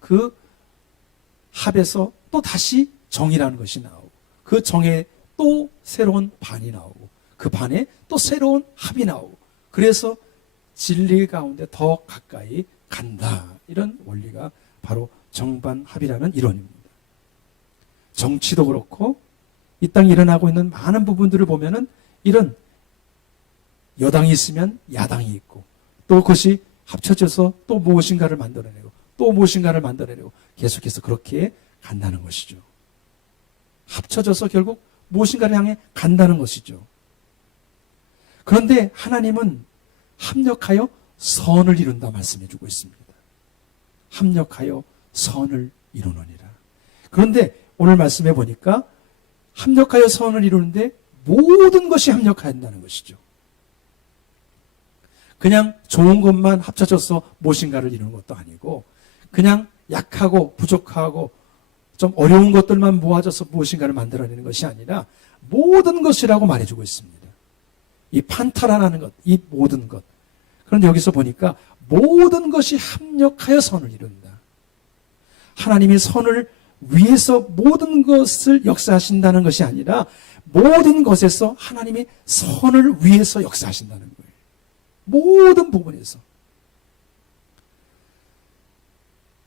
그 합에서 또 다시 정이라는 것이 나오고 그 정에 또 새로운 반이 나오고 그 반에 또 새로운 합이 나오고 그래서 진리 가운데 더 가까이 간다. 이런 원리가 바로 정반합이라는 이론입니다. 정치도 그렇고 이 땅에 일어나고 있는 많은 부분들을 보면은 이런 여당이 있으면 야당이 있고 또 그것이 합쳐져서 또 무엇인가를 만들어내고 또 무엇인가를 만들어내고 계속해서 그렇게 간다는 것이죠. 합쳐져서 결국 무엇인가를 향해 간다는 것이죠. 그런데 하나님은 합력하여 선을 이룬다 말씀해주고 있습니다. 합력하여 선을 이루느니라. 그런데 오늘 말씀해 보니까 합력하여 선을 이루는데 모든 것이 합력한다는 것이죠. 그냥 좋은 것만 합쳐져서 무엇인가를 이루는 것도 아니고 그냥 약하고 부족하고 좀 어려운 것들만 모아져서 무엇인가를 만들어내는 것이 아니라 모든 것이라고 말해주고 있습니다. 이 판타라는 것, 이 모든 것. 그런데 여기서 보니까 모든 것이 합력하여 선을 이룬다. 하나님이 선을 위해서 모든 것을 역사하신다는 것이 아니라 모든 것에서 하나님이 선을 위해서 역사하신다는 거예요. 모든 부분에서.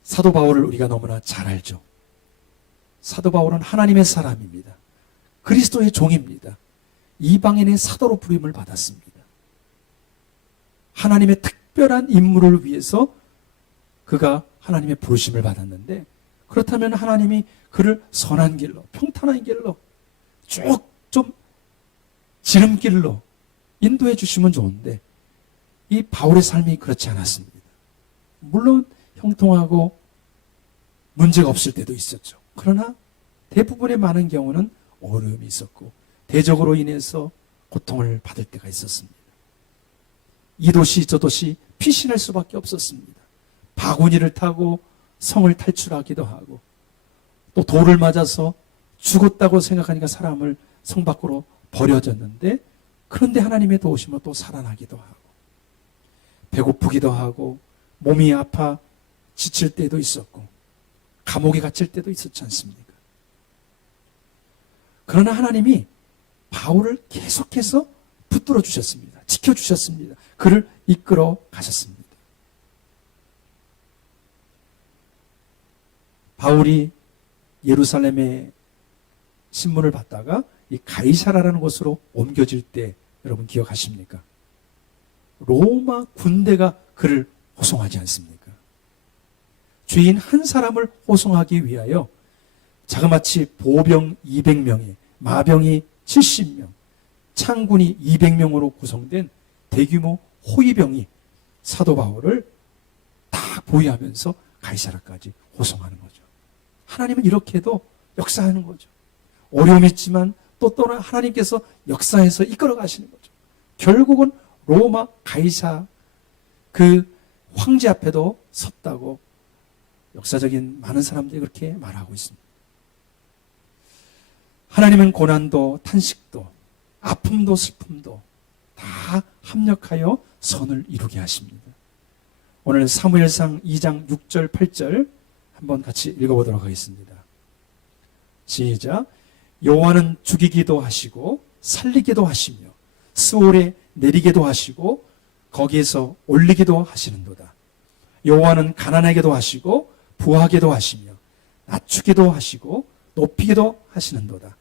사도 바울을 우리가 너무나 잘 알죠. 사도 바울은 하나님의 사람입니다. 그리스도의 종입니다. 이방인의 사도로 부름을 받았습니다. 하나님의 특별한 임무를 위해서 그가 하나님의 부르심을 받았는데, 그렇다면 하나님이 그를 선한 길로, 평탄한 길로, 쭉 좀 지름길로 인도해 주시면 좋은데, 이 바울의 삶이 그렇지 않았습니다. 물론 형통하고 문제가 없을 때도 있었죠. 그러나 대부분의 많은 경우는 어려움이 있었고 대적으로 인해서 고통을 받을 때가 있었습니다. 이 도시 저 도시 피신할 수밖에 없었습니다. 바구니를 타고 성을 탈출하기도 하고, 또 돌을 맞아서 죽었다고 생각하니까 사람을 성 밖으로 버려졌는데, 그런데 하나님의 도우심으로 또 살아나기도 하고, 배고프기도 하고, 몸이 아파 지칠 때도 있었고, 감옥에 갇힐 때도 있었지 않습니까? 그러나 하나님이 바울을 계속해서 붙들어 주셨습니다. 지켜주셨습니다. 그를 이끌어 가셨습니다. 바울이 예루살렘에 신문을 받다가 이 가이사라라는 곳으로 옮겨질 때 여러분 기억하십니까? 로마 군대가 그를 호송하지 않습니까? 죄인 한 사람을 호송하기 위하여 자그마치 보병 200명에 마병이 70명, 창군이 200명으로 구성된 대규모 호위병이 사도 바울을 다 보위하면서 가이사라까지 호송하는 거죠. 하나님은 이렇게도 역사하는 거죠. 어려움이 있지만 또 또한 하나님께서 역사해서 이끌어 가시는 거죠. 결국은 로마 가이사 그 황제 앞에도 섰다고 역사적인 많은 사람들이 그렇게 말하고 있습니다. 하나님은 고난도 탄식도 아픔도 슬픔도 다 합력하여 선을 이루게 하십니다. 오늘 사무엘상 2장 6절 8절 한번 같이 읽어보도록 하겠습니다. 시작. 여호와는 죽이기도 하시고 살리기도 하시며 스올에 내리기도 하시고 거기에서 올리기도 하시는도다. 여호와는 가난하게도 하시고 부하게도 하시며 낮추기도 하시고 높이기도 하시는도다.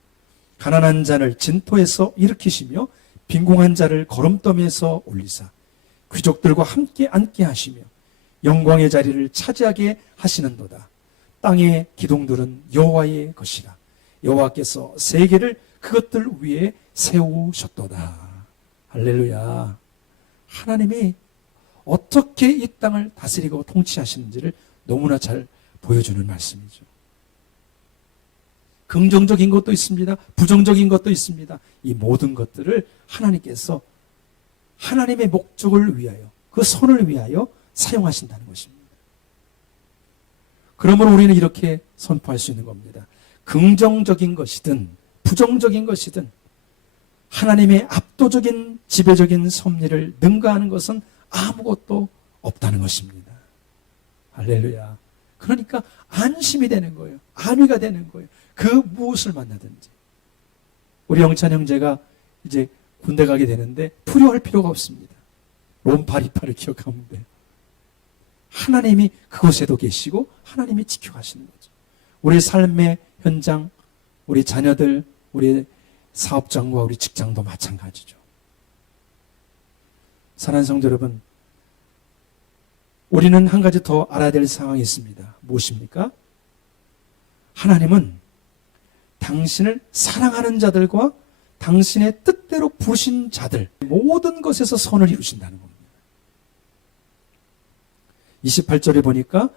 가난한 자를 진토에서 일으키시며 빈궁한 자를 거름더미에서 올리사 귀족들과 함께 앉게 하시며 영광의 자리를 차지하게 하시는도다. 땅의 기둥들은 여호와의 것이라. 여호와께서 세계를 그것들 위에 세우셨도다. 할렐루야. 하나님이 어떻게 이 땅을 다스리고 통치하시는지를 너무나 잘 보여주는 말씀이죠. 긍정적인 것도 있습니다. 부정적인 것도 있습니다. 이 모든 것들을 하나님께서 하나님의 목적을 위하여, 그 선을 위하여 사용하신다는 것입니다. 그러므로 우리는 이렇게 선포할 수 있는 겁니다. 긍정적인 것이든 부정적인 것이든 하나님의 압도적인 지배적인 섭리를 능가하는 것은 아무것도 없다는 것입니다. 할렐루야. 그러니까 안심이 되는 거예요. 안위가 되는 거예요. 그 무엇을 만나든지. 우리 영찬 형제가 이제 군대 가게 되는데 두려워할 필요가 없습니다. 롬파리파를 기억하면 돼요. 하나님이 그곳에도 계시고 하나님이 지켜가시는 거죠. 우리 삶의 현장, 우리 자녀들, 우리 사업장과 우리 직장도 마찬가지죠. 사랑하는 성도 여러분, 우리는 한 가지 더 알아야 될 상황이 있습니다. 무엇입니까? 하나님은 당신을 사랑하는 자들과 당신의 뜻대로 부르신 자들 모든 것에서 선을 이루신다는 겁니다. 28절에 보니까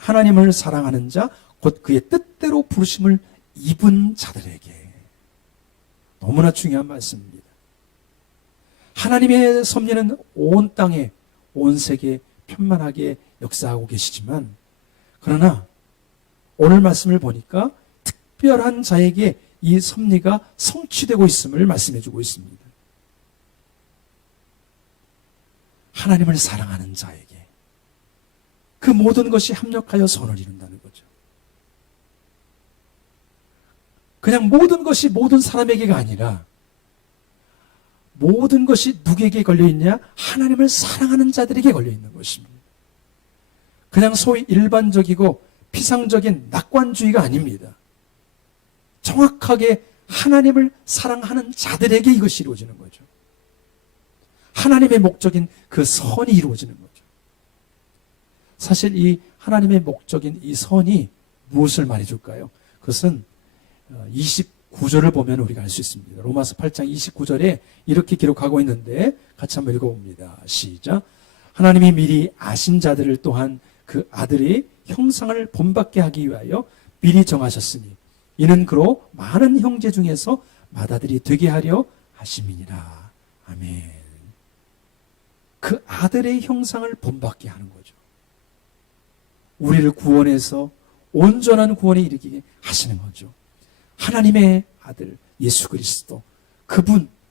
하나님을 사랑하는 자 곧 그의 뜻대로 부르심을 입은 자들에게. 너무나 중요한 말씀입니다. 하나님의 섭리는 온 땅에 온 세계에 편만하게 역사하고 계시지만, 그러나 오늘 말씀을 보니까 특별한 자에게 이 섭리가 성취되고 있음을 말씀해 주고 있습니다. 하나님을 사랑하는 자에게 그 모든 것이 합력하여 선을 이룬다는 거죠. 그냥 모든 것이 모든 사람에게가 아니라 모든 것이 누구에게 걸려있냐? 하나님을 사랑하는 자들에게 걸려있는 것입니다. 그냥 소위 일반적이고 피상적인 낙관주의가 아닙니다. 정확하게 하나님을 사랑하는 자들에게 이것이 이루어지는 거죠. 하나님의 목적인 그 선이 이루어지는 거죠. 사실 이 하나님의 목적인 이 선이 무엇을 말해줄까요? 그것은 29절을 보면 우리가 알 수 있습니다. 로마서 8장 29절에 이렇게 기록하고 있는데 같이 한번 읽어봅니다. 시작. 하나님이 미리 아신 자들을 또한 그 아들의 형상을 본받게 하기 위하여 미리 정하셨으니 이는 그로 많은 형제 중에서 맏아들이 되게 하려 하심이니라. 아멘. 그 아들의 형상을 본받게 하는 거죠. 우리를 구원해서 온전한 구원에 이르게 하시는 거죠. 하나님의 아들 예수 그리스도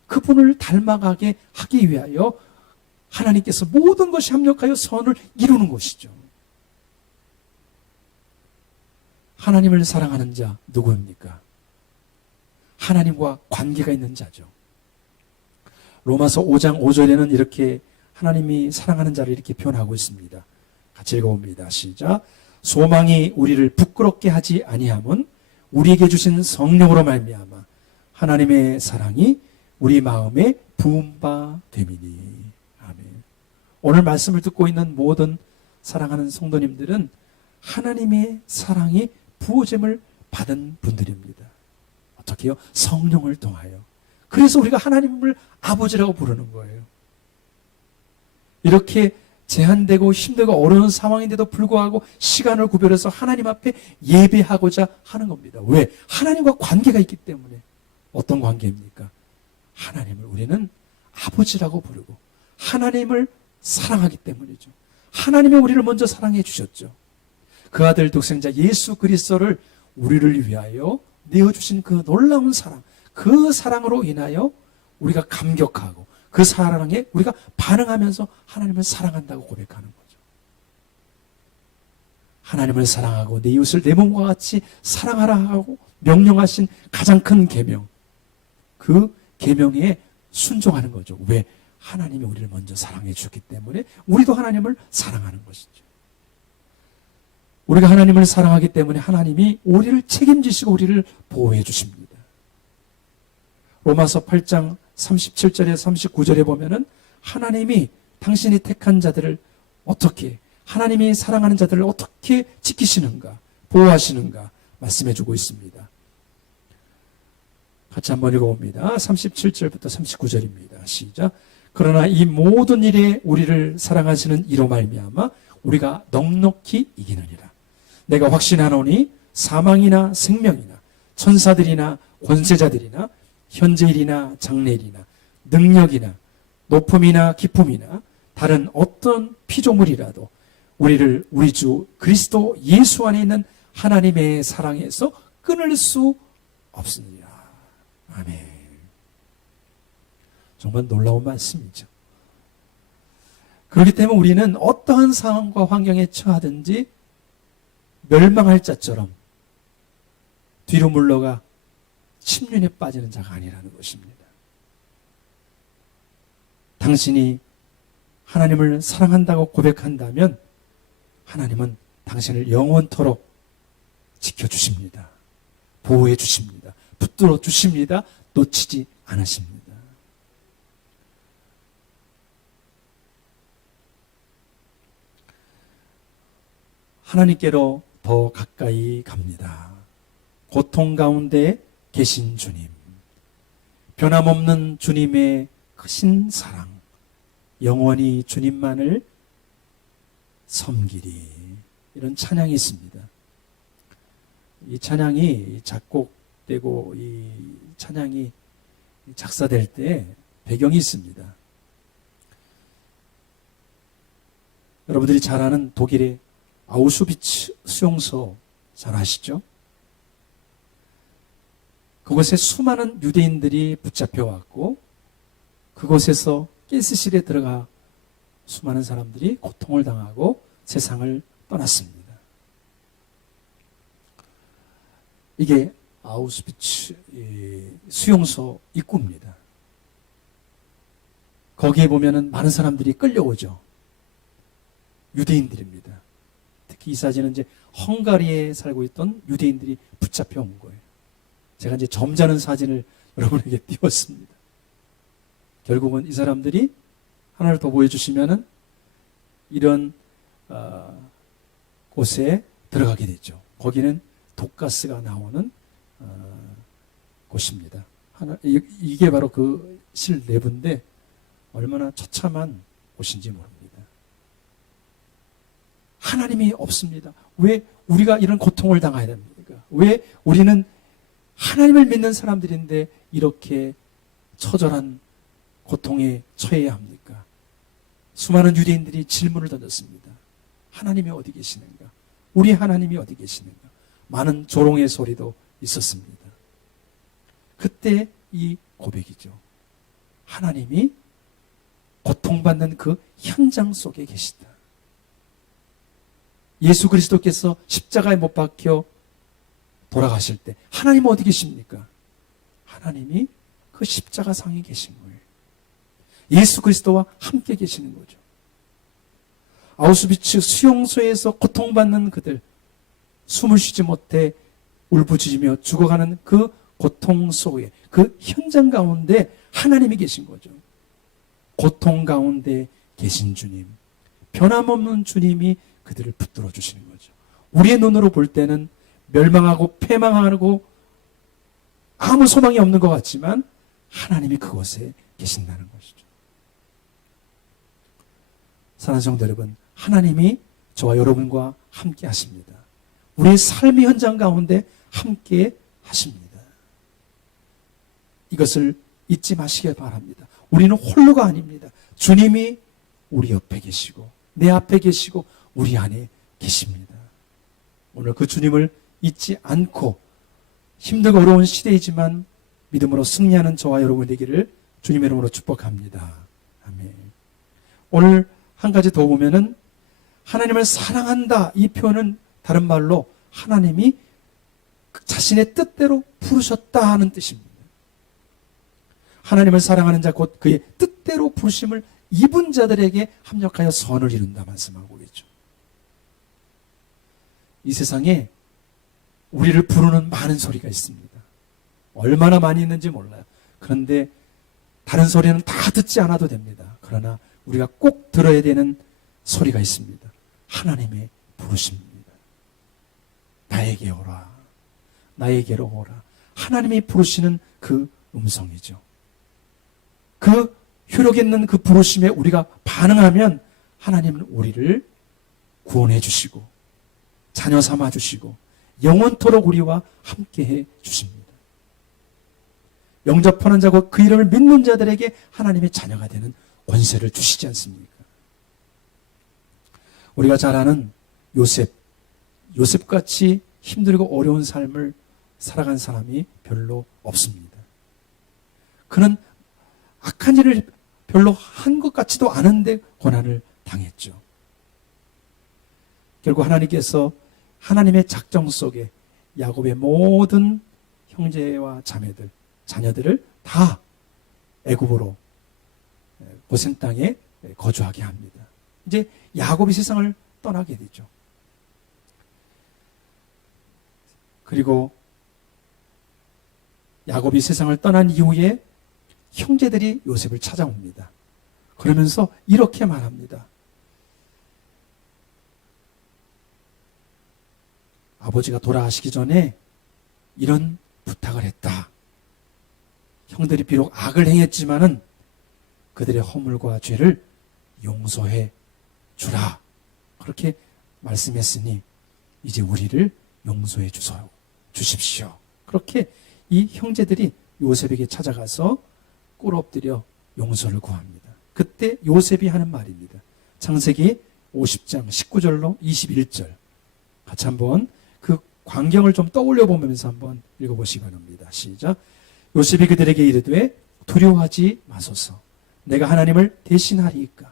그분을 닮아가게 하기 위하여 하나님께서 모든 것이 합력하여 선을 이루는 것이죠. 하나님을 사랑하는 자 누구입니까? 하나님과 관계가 있는 자죠. 로마서 5장 5절에는 이렇게 하나님이 사랑하는 자를 이렇게 표현하고 있습니다. 같이 읽어봅니다. 시작. 소망이 우리를 부끄럽게 하지 아니함은 우리에게 주신 성령으로 말미암아 하나님의 사랑이 우리 마음에 부은 바 됨이니. 아멘. 오늘 말씀을 듣고 있는 모든 사랑하는 성도님들은 하나님의 사랑이 부어짐을 받은 분들입니다. 어떻게요? 성령을 통하여. 그래서 우리가 하나님을 아버지라고 부르는 거예요. 이렇게 제한되고 힘들고 어려운 상황인데도 불구하고 시간을 구별해서 하나님 앞에 예배하고자 하는 겁니다. 왜? 하나님과 관계가 있기 때문에. 어떤 관계입니까? 하나님을 우리는 아버지라고 부르고 하나님을 사랑하기 때문이죠. 하나님이 우리를 먼저 사랑해 주셨죠. 그 아들 독생자 예수 그리스도를 우리를 위하여 내어주신 그 놀라운 사랑, 그 사랑으로 인하여 우리가 감격하고 그 사랑에 우리가 반응하면서 하나님을 사랑한다고 고백하는 거죠. 하나님을 사랑하고 내 이웃을 내 몸과 같이 사랑하라 하고 명령하신 가장 큰 계명, 그 계명에 순종하는 거죠. 왜? 하나님이 우리를 먼저 사랑해 주셨기 때문에 우리도 하나님을 사랑하는 것이죠. 우리가 하나님을 사랑하기 때문에 하나님이 우리를 책임지시고 우리를 보호해 주십니다. 로마서 8장 37절에 39절에 보면은 하나님이 당신이 택한 자들을 어떻게, 하나님이 사랑하는 자들을 어떻게 지키시는가, 보호하시는가 말씀해 주고 있습니다. 같이 한번 읽어봅니다. 37절부터 39절입니다. 시작. 그러나 이 모든 일에 우리를 사랑하시는 이로 말미암아 우리가 넉넉히 이기느니라. 내가 확신하노니 사망이나 생명이나 천사들이나 권세자들이나 현재일이나 장래일이나 능력이나 높음이나 깊음이나 다른 어떤 피조물이라도 우리를 우리 주 그리스도 예수 안에 있는 하나님의 사랑에서 끊을 수 없으니라. 아멘. 정말 놀라운 말씀이죠. 그렇기 때문에 우리는 어떠한 상황과 환경에 처하든지 멸망할 자처럼 뒤로 물러가 침륜에 빠지는 자가 아니라는 것입니다. 당신이 하나님을 사랑한다고 고백한다면 하나님은 당신을 영원토록 지켜주십니다. 보호해 주십니다. 붙들어 주십니다. 놓치지 않으십니다. 하나님께로 더 가까이 갑니다. 고통 가운데 계신 주님, 변함없는 주님의 크신 사랑, 영원히 주님만을 섬기리. 이런 찬양이 있습니다. 이 찬양이 작곡되고 이 찬양이 작사될 때 배경이 있습니다. 여러분들이 잘 아는 독일의 아우슈비츠 수용소 잘 아시죠? 그곳에 수많은 유대인들이 붙잡혀왔고 그곳에서 가스실에 들어가 수많은 사람들이 고통을 당하고 세상을 떠났습니다. 이게 아우슈비츠 수용소 입구입니다. 거기에 보면은 많은 사람들이 끌려오죠. 유대인들입니다. 특히 이 사진은 이제 헝가리에 살고 있던 유대인들이 붙잡혀 온 거예요. 제가 이제 점잖은 사진을 여러분에게 띄웠습니다. 결국은 이 사람들이 하나를 더 보여주시면은 이런 곳에 들어가게 됐죠. 거기는 독가스가 나오는 곳입니다. 이게 바로 그 실내부인데 얼마나 처참한 곳인지 모릅니다. 하나님이 없습니다. 왜 우리가 이런 고통을 당해야 됩니까? 왜 우리는 하나님을 믿는 사람들인데 이렇게 처절한 고통에 처해야 합니까? 수많은 유대인들이 질문을 던졌습니다. 하나님이 어디 계시는가? 우리 하나님이 어디 계시는가? 많은 조롱의 소리도 있었습니다. 그때 이 고백이죠. 하나님이 고통받는 그 현장 속에 계시다. 예수 그리스도께서 십자가에 못 박혀 돌아가실 때 하나님은 어디 계십니까? 하나님이 그 십자가 상에 계신 거예요. 예수 그리스도와 함께 계시는 거죠. 아우슈비츠 수용소에서 고통받는 그들, 숨을 쉬지 못해 울부짖으며 죽어가는 그 고통 속에, 그 현장 가운데 하나님이 계신 거죠. 고통 가운데 계신 주님, 변함없는 주님이 그들을 붙들어 주시는 거죠. 우리의 눈으로 볼 때는 멸망하고 패망하고 아무 소망이 없는 것 같지만 하나님이 그곳에 계신다는 것이죠. 사랑하는 성도 여러분, 하나님이 저와 여러분과 함께 하십니다. 우리의 삶의 현장 가운데 함께 하십니다. 이것을 잊지 마시길 바랍니다. 우리는 홀로가 아닙니다. 주님이 우리 옆에 계시고 내 앞에 계시고 우리 안에 계십니다. 오늘 그 주님을 잊지 않고 힘들고 어려운 시대이지만 믿음으로 승리하는 저와 여러분 되기를 주님의 이름으로 축복합니다. 아멘. 오늘 한 가지 더 보면은 하나님을 사랑한다, 이 표현은 다른 말로 하나님이 자신의 뜻대로 부르셨다 하는 뜻입니다. 하나님을 사랑하는 자 곧 그의 뜻대로 부르심을 입은 자들에게 합력하여 선을 이룬다 말씀하고 있죠. 이 세상에 우리를 부르는 많은 소리가 있습니다. 얼마나 많이 있는지 몰라요. 그런데 다른 소리는 다 듣지 않아도 됩니다. 그러나 우리가 꼭 들어야 되는 소리가 있습니다. 하나님의 부르심입니다. 나에게 오라. 나에게로 오라. 하나님이 부르시는 그 음성이죠. 그 효력 있는 그 부르심에 우리가 반응하면 하나님은 우리를 구원해 주시고 자녀 삼아 주시고 영원토록 우리와 함께해 주십니다. 영접하는 자고 그 이름을 믿는 자들에게 하나님의 자녀가 되는 권세를 주시지 않습니까? 우리가 잘 아는 요셉같이 힘들고 어려운 삶을 살아간 사람이 별로 없습니다. 그는 악한 일을 별로 한 것 같지도 않은데 고난을 당했죠. 결국 하나님께서 하나님의 작정 속에 야곱의 모든 형제와 자녀들을 다 애굽으로 고센 땅에 거주하게 합니다. 이제 야곱이 세상을 떠나게 되죠. 그리고 야곱이 세상을 떠난 이후에 형제들이 요셉을 찾아옵니다. 그러면서 이렇게 말합니다. 아버지가 돌아가시기 전에 이런 부탁을 했다. 형들이 비록 악을 행했지만은 그들의 허물과 죄를 용서해 주라. 그렇게 말씀했으니 이제 우리를 용서해 주십시오. 그렇게 이 형제들이 요셉에게 찾아가서 꿇어엎드려 용서를 구합니다. 그때 요셉이 하는 말입니다. 창세기 50장 19절로 21절 같이 한번 그 광경을 좀 떠올려 보면서 한번 읽어보시기 바랍니다. 시작. 요셉이 그들에게 이르되 두려워하지 마소서. 내가 하나님을 대신하리이까.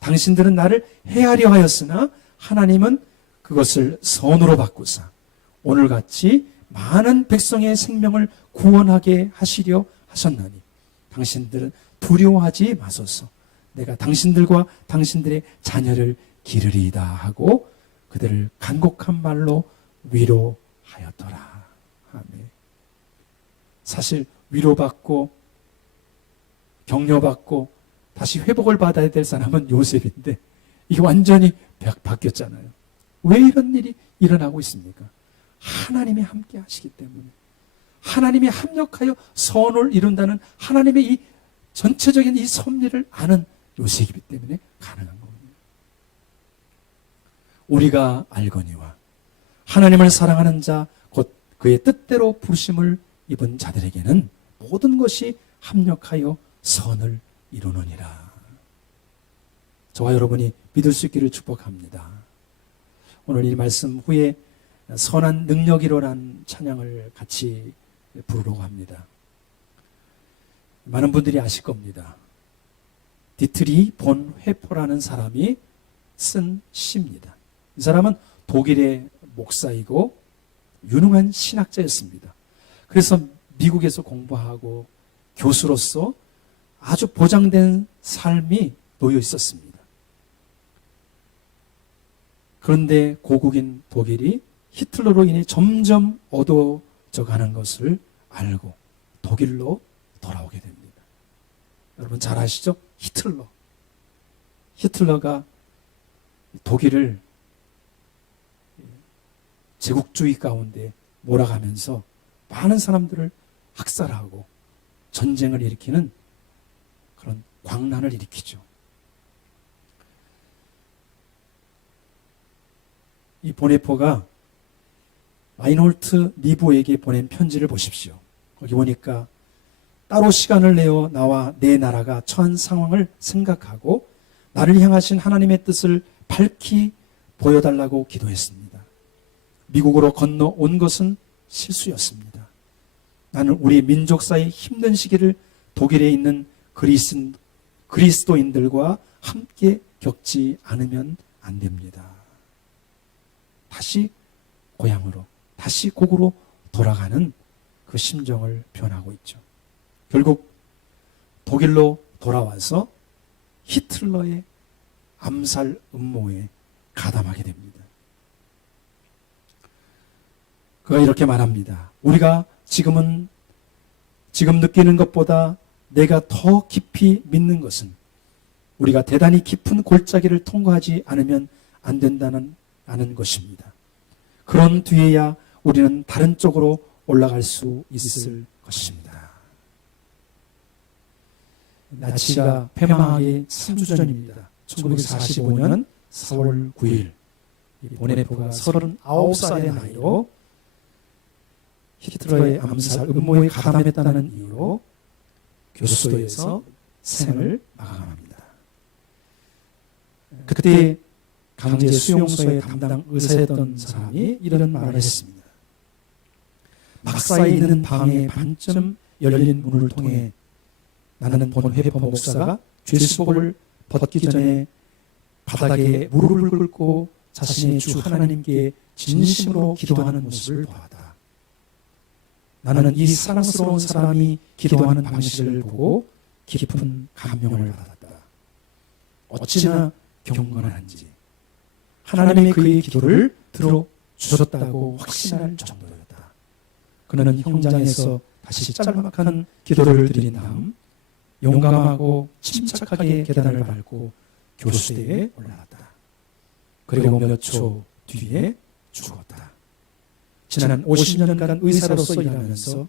당신들은 나를 해하려 하였으나 하나님은 그것을 선으로 바꾸사 오늘같이 많은 백성의 생명을 구원하게 하시려 하셨나니 당신들은 두려워하지 마소서. 내가 당신들과 당신들의 자녀를 기르리이다 하고 그들을 간곡한 말로 위로하였더라. 아멘. 사실 위로받고 격려받고 다시 회복을 받아야 될 사람은 요셉인데 이게 완전히 바뀌었잖아요. 왜 이런 일이 일어나고 있습니까? 하나님이 함께 하시기 때문에, 하나님이 합력하여 선을 이룬다는 하나님의 이 전체적인 이 섭리를 아는 요셉이기 때문에 가능한 겁니다. 우리가 알거니와 하나님을 사랑하는 자 곧 그의 뜻대로 부르심을 입은 자들에게는 모든 것이 합력하여 선을 이루느니라. 저와 여러분이 믿을 수 있기를 축복합니다. 오늘 이 말씀 후에 선한 능력이로란 찬양을 같이 부르려고 합니다. 많은 분들이 아실 겁니다. 디트리 본 회포라는 사람이 쓴 시입니다. 이 사람은 독일의 목사이고 유능한 신학자였습니다. 그래서 미국에서 공부하고 교수로서 아주 보장된 삶이 놓여 있었습니다. 그런데 고국인 독일이 히틀러로 인해 점점 어두워져 가는 것을 알고 독일로 돌아오게 됩니다. 여러분 잘 아시죠? 히틀러가 독일을 제국주의 가운데 몰아가면서 많은 사람들을 학살하고 전쟁을 일으키는 그런 광란을 일으키죠. 이 보네포가 라인홀트 니보에게 보낸 편지를 보십시오. 거기 보니까 따로 시간을 내어 나와 내 나라가 처한 상황을 생각하고 나를 향하신 하나님의 뜻을 밝히 보여달라고 기도했습니다. 미국으로 건너온 것은 실수였습니다. 나는 우리 민족사의 힘든 시기를 독일에 있는 그리스도인들과 함께 겪지 않으면 안 됩니다. 다시 고향으로, 다시 고국으로 돌아가는 그 심정을 표현하고 있죠. 결국 독일로 돌아와서 히틀러의 암살 음모에 가담하게 됩니다. 그가 이렇게 말합니다. 우리가 지금 느끼는 것보다 내가 더 깊이 믿는 것은 우리가 대단히 깊은 골짜기를 통과하지 않으면 안 된다는 것입니다. 그런 뒤에야 우리는 다른 쪽으로 올라갈 수 있을 것입니다. 나치가 패망하기 3주 전입니다. 1945년 4월 9일 보네포가 39살의 나이로 히틀러의 암살 음모에 가담했다는 이유로 교수소에서 생을 마감합니다. 그때 강제 수용소의 담당 의사였던 사람이 이런 말을 했습니다. 박사에 있는 방의 반쯤 열린 문을 통해 나는 본 회포 목사가 죄수복을 벗기 전에 바닥에 무릎을 꿇고 자신의 주 하나님께 진심으로 기도하는 모습을 보았다. 나는 이 사랑스러운 사람이 기도하는 방식을 보고 깊은 감명을 받았다. 어찌나 경건한지 하나님이 그의 기도를 들어주셨다고 확신할 정도였다. 그는 현장에서 다시 짤막한 기도를 드린 다음 용감하고 침착하게 계단을 밟고 교수대에 올라갔다. 그리고 몇 초 뒤에 죽었다. 지난 50년간 의사로서 일하면서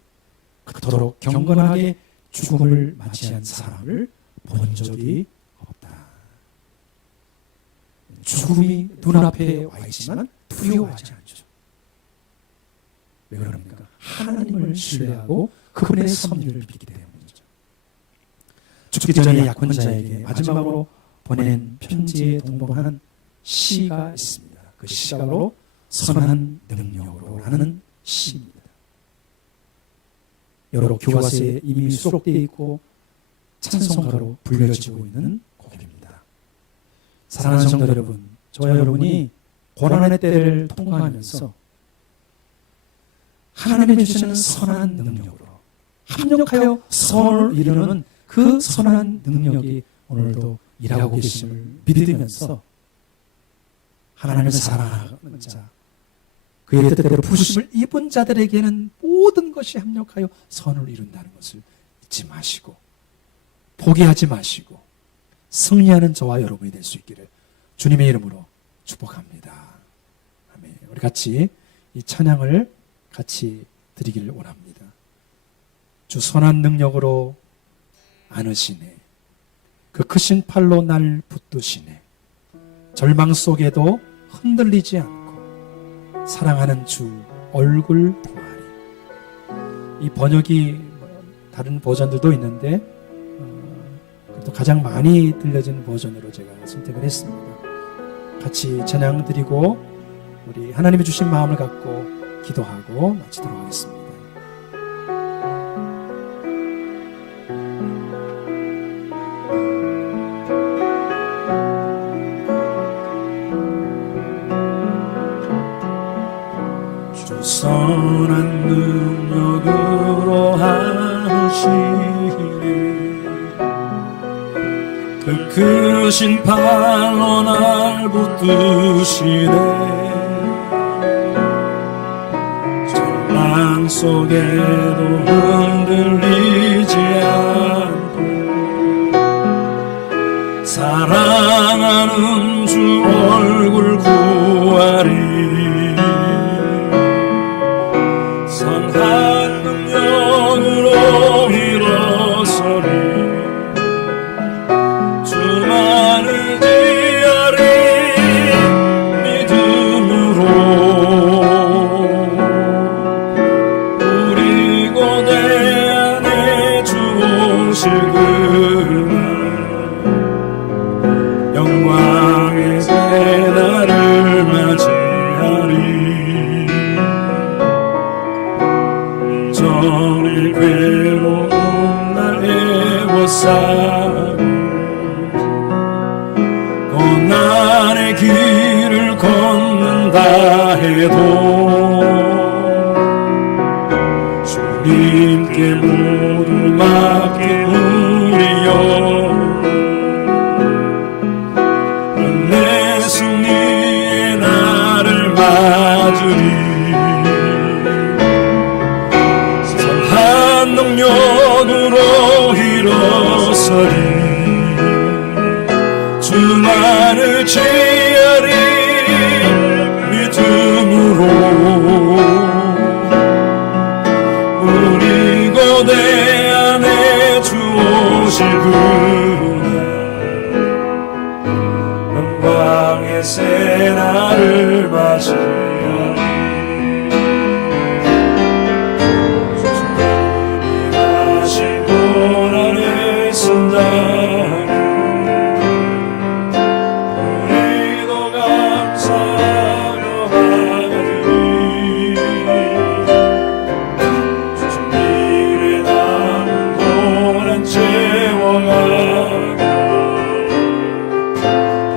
그토록 경건하게 죽음을 맞이한 사람을 본 적이 없다. 죽음이 눈앞에 와 있지만 두려워하지 않죠. 왜 그럽니까? 하나님을 신뢰하고 그분의 섭리를 믿기 때문이죠. 죽기 전에 약혼자에게 마지막으로 보낸 편지에 동봉하는 시가 있습니다. 그 시가 바로 선한 능력으로라는 시입니다. 여러 교과서에 이미 수록되어 있고 찬송가로 불려지고 있는 곡입니다. 사랑하는 성도 여러분, 저와 여러분이 고난의 때를 통과하면서 하나님이 주시는 선한 능력으로 합력하여 선을 이루는 그 선한 능력이 오늘도 일하고 계심을 믿으면서 하나님을 사랑하는 자, 그의 뜻대로 부심을 입은 자들에게는 모든 것이 합력하여 선을 이룬다는 것을 잊지 마시고 포기하지 마시고 승리하는 저와 여러분이 될 수 있기를 주님의 이름으로 축복합니다. 아멘. 우리 같이 이 찬양을 같이 드리기를 원합니다. 주 선한 능력으로 안으시네. 그 크신 팔로 날 붙드시네. 절망 속에도 흔들리지 않고 사랑하는 주 얼굴 보아리. 이 번역이 다른 버전들도 있는데 그래도 가장 많이 들려진 버전으로 제가 선택을 했습니다. 같이 찬양 드리고 우리 하나님이 주신 마음을 갖고 기도하고 마치도록 하겠습니다. 주 선한 능력으로 하시네. 그 크신 팔로 날 붙드시네. 절망 속에도 흔들리지 않고 사랑하는 주 얼굴 구하리. 선한 능력으로 일어서리. 주만을 지으리. 믿음으로 우리 고대 안에 주 오실 그날 영광의 새날을 맞이하리. 전일 괴로운 날 애워싸고 고난의 길을 걷는다 해도 주님께 모두 맡긴 우리여 내 승리의 날을 맞으리. 능력으로 일어서리. 주만을 지으리. 믿음으로 우리 고대 안에 주 오실 그날 영광의 새날을 맞이하리. 우리도 감사하며 받으리. 주님의 남은 고난 채워가며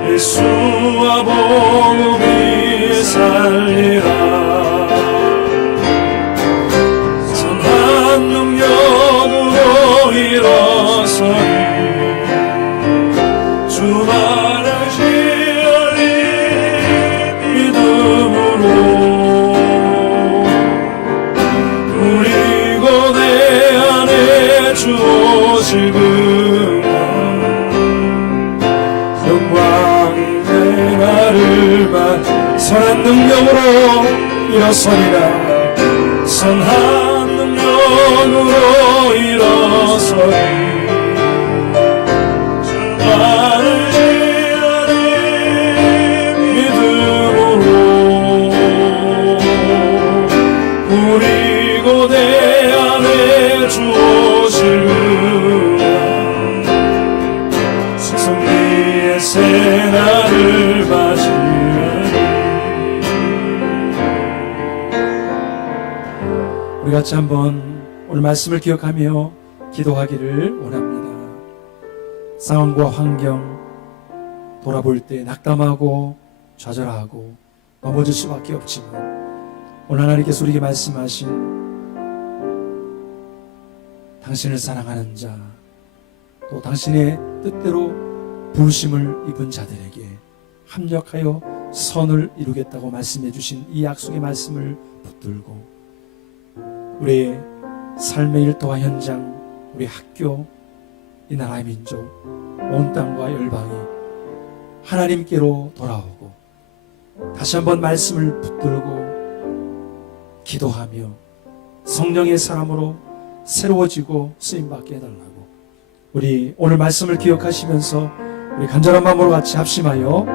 예수와 복음이 살리라. 선한 능력으로 일어서리. 주만을 지으리. 믿음으로 우리 고대 안에 주 오실 그날 영광의 날을 맞이. 선한 능력으로 일어서리라. 선한 능력으로 일어서리. 주만을 지으리. 믿음으로 우리 고대 안에 주 오실 그날 승리의 새날을 맞이하리. 우리 같이 한번 오늘 말씀을 기억하며 기도하기를 원합니다. 상황과 환경, 돌아볼 때 낙담하고 좌절하고 넘어질 수밖에 없지만 오늘 하나님께서 우리에게 말씀하신 당신을 사랑하는 자, 또 당신의 뜻대로 부르심을 입은 자들에게 합력하여 선을 이루겠다고 말씀해 주신 이 약속의 말씀을 붙들고 우리의 삶의 일터와 현장, 우리 학교, 이 나라의 민족, 온 땅과 열방이 하나님께로 돌아오고 다시 한번 말씀을 붙들고 기도하며 성령의 사람으로 새로워지고 쓰임받게 해달라고 우리 오늘 말씀을 기억하시면서 우리 간절한 마음으로 같이 합심하여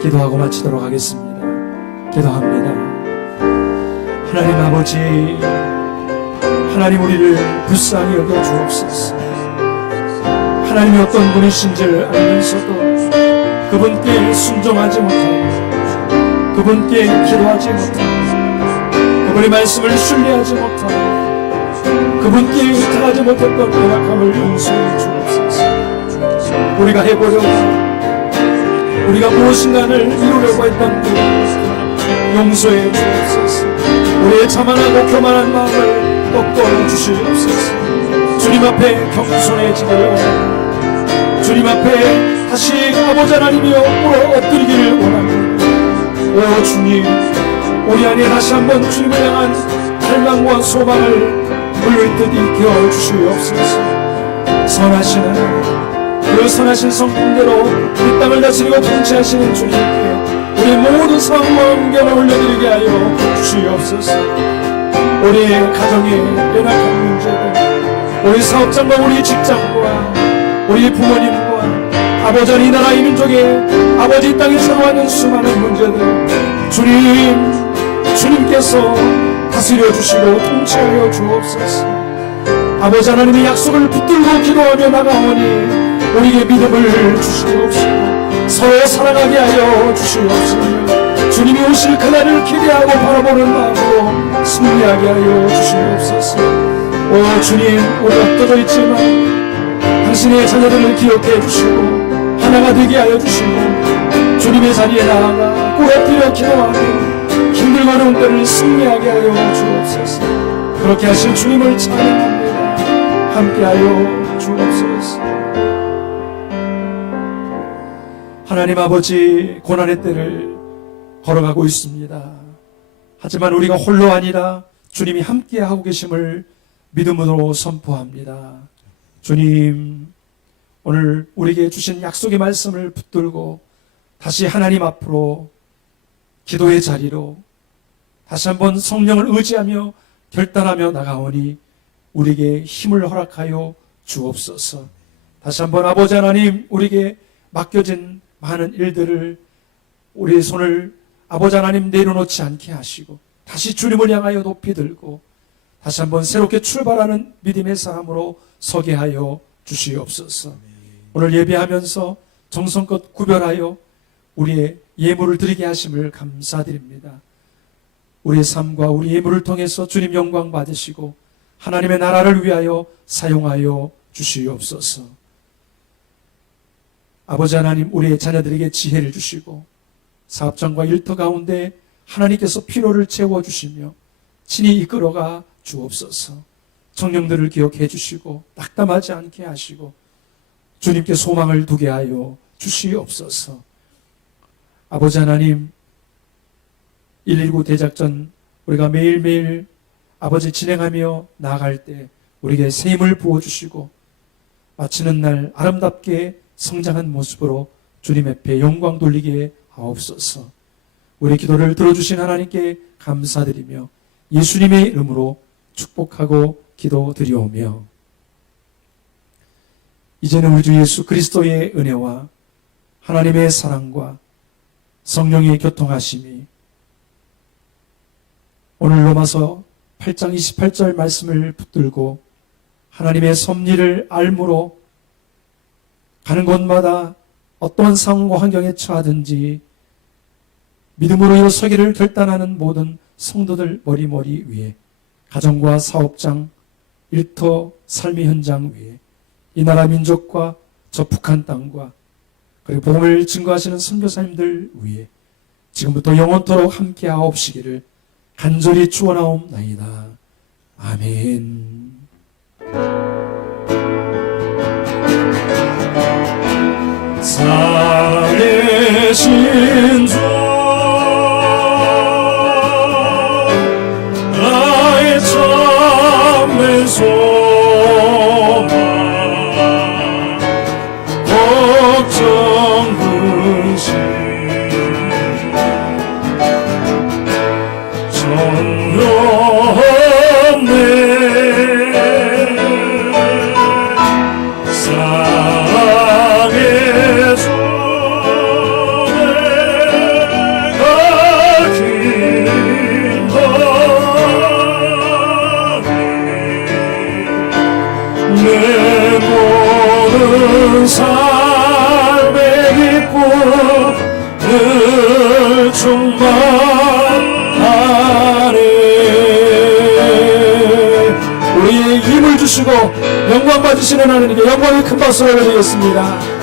기도하고 마치도록 하겠습니다. 기도합니다. 하나님 아버지, 하나님 우리를 불쌍히 여겨 주옵소서. 하나님이 어떤 분이신지를 알면서도 그분께 순종하지 못하고 그분께 기도하지 못하고 그분의 말씀을 신뢰하지 못하고 그분께 의탁하지 못했던 연약함을 용서해 주옵소서. 우리가 해보려고 우리가 무엇인가를 이루려고 했던 그 용서해 주옵소서. 우리의 자만하고 교만한 마음을 꺾어 주시옵소서. 주님 앞에 겸손해지기를 원합니다. 주님 앞에 다시 아버지 하나님이여 울어 엎드리기를 원합니다. 오 주님, 우리 안에 다시 한번 주님을 향한 갈망과 소망을 물들듯 일깨워 주시옵소서. 선하신 하나님, 그 선하신 성품대로 이 땅을 다스리고 통치하시는 주님께 우리 모든 상황과 환경을 올려드리게 하여 주시옵소서. 우리의 가정의 연약한 문제들, 우리 사업장과 우리 직장과 우리 부모님과 아버지 이 나라 이 민족의 아버지 이 땅에 살아왔는 수많은 문제들 주님께서 다스려 주시고 통치하여 주옵소서. 아버지 하나님의 약속을 붙들고 기도하며 나가오니 우리에게 믿음을 주시옵시고 서로 사랑하게 하여 주시옵소서. 주님이 오실 그날을 기대하고 바라보는 마음으로 승리하게 하여 주시옵소서. 오 주님, 우리 엎어져 있지만 당신의 자녀들을 기억해 주시고 하나가 되게 하여 주시고 주님의 자리에 나아가 꿇어뜨려 기도하며 힘들고 어려운 때를 승리하게 하여 주옵소서. 그렇게 하실 주님을 찬양합니다. 함께하여 주옵소서. 하나님 아버지, 고난의 때를 걸어가고 있습니다. 하지만 우리가 홀로 아니라 주님이 함께하고 계심을 믿음으로 선포합니다. 주님, 오늘 우리에게 주신 약속의 말씀을 붙들고 다시 하나님 앞으로 기도의 자리로 다시 한번 성령을 의지하며 결단하며 나가오니 우리에게 힘을 허락하여 주옵소서. 다시 한번 아버지 하나님, 우리에게 맡겨진 많은 일들을 우리의 손을 아버지 하나님 내려놓지 않게 하시고 다시 주님을 향하여 높이 들고 다시 한번 새롭게 출발하는 믿음의 사람으로 서게 하여 주시옵소서. 오늘 예배하면서 정성껏 구별하여 우리의 예물을 드리게 하심을 감사드립니다. 우리의 삶과 우리 예물을 통해서 주님 영광 받으시고 하나님의 나라를 위하여 사용하여 주시옵소서. 아버지 하나님, 우리의 자녀들에게 지혜를 주시고 사업장과 일터 가운데 하나님께서 필요를 채워주시며 친히 이끌어가 주옵소서. 청년들을 기억해 주시고 낙담하지 않게 하시고 주님께 소망을 두게 하여 주시옵소서. 아버지 하나님, 119 대작전 우리가 매일매일 아버지 진행하며 나아갈 때 우리에게 새 힘을 부어주시고 마치는 날 아름답게 성장한 모습으로 주님 앞에 영광 돌리게 하옵소서. 우리 기도를 들어주신 하나님께 감사드리며 예수님의 이름으로 축복하고 기도드리오며 이제는 우리 주 예수 그리스도의 은혜와 하나님의 사랑과 성령의 교통하심이 오늘 로마서 8장 28절 말씀을 붙들고 하나님의 섭리를 알므로 가는 곳마다 어떠한 상황과 환경에 처하든지 믿음으로 일어서기를 결단하는 모든 성도들 머리머리 위에 가정과 사업장, 일터, 삶의 현장 위에 이 나라 민족과 저 북한 땅과 그리고 복음을 증거하시는 선교사님들 위해 지금부터 영원토록 함께 하옵시기를 간절히 축원하옵나이다. 아멘. 살아계신 주 나의 참된 소망 걱정 근심 전혀 없네 사랑의 주 내가 기뻐하리 내 모든 삶의 기쁨 늘 충만하네 우리의 힘을 주시고 영광 받으시는 하나님께 영광의 큰 박수를 드리겠습니다.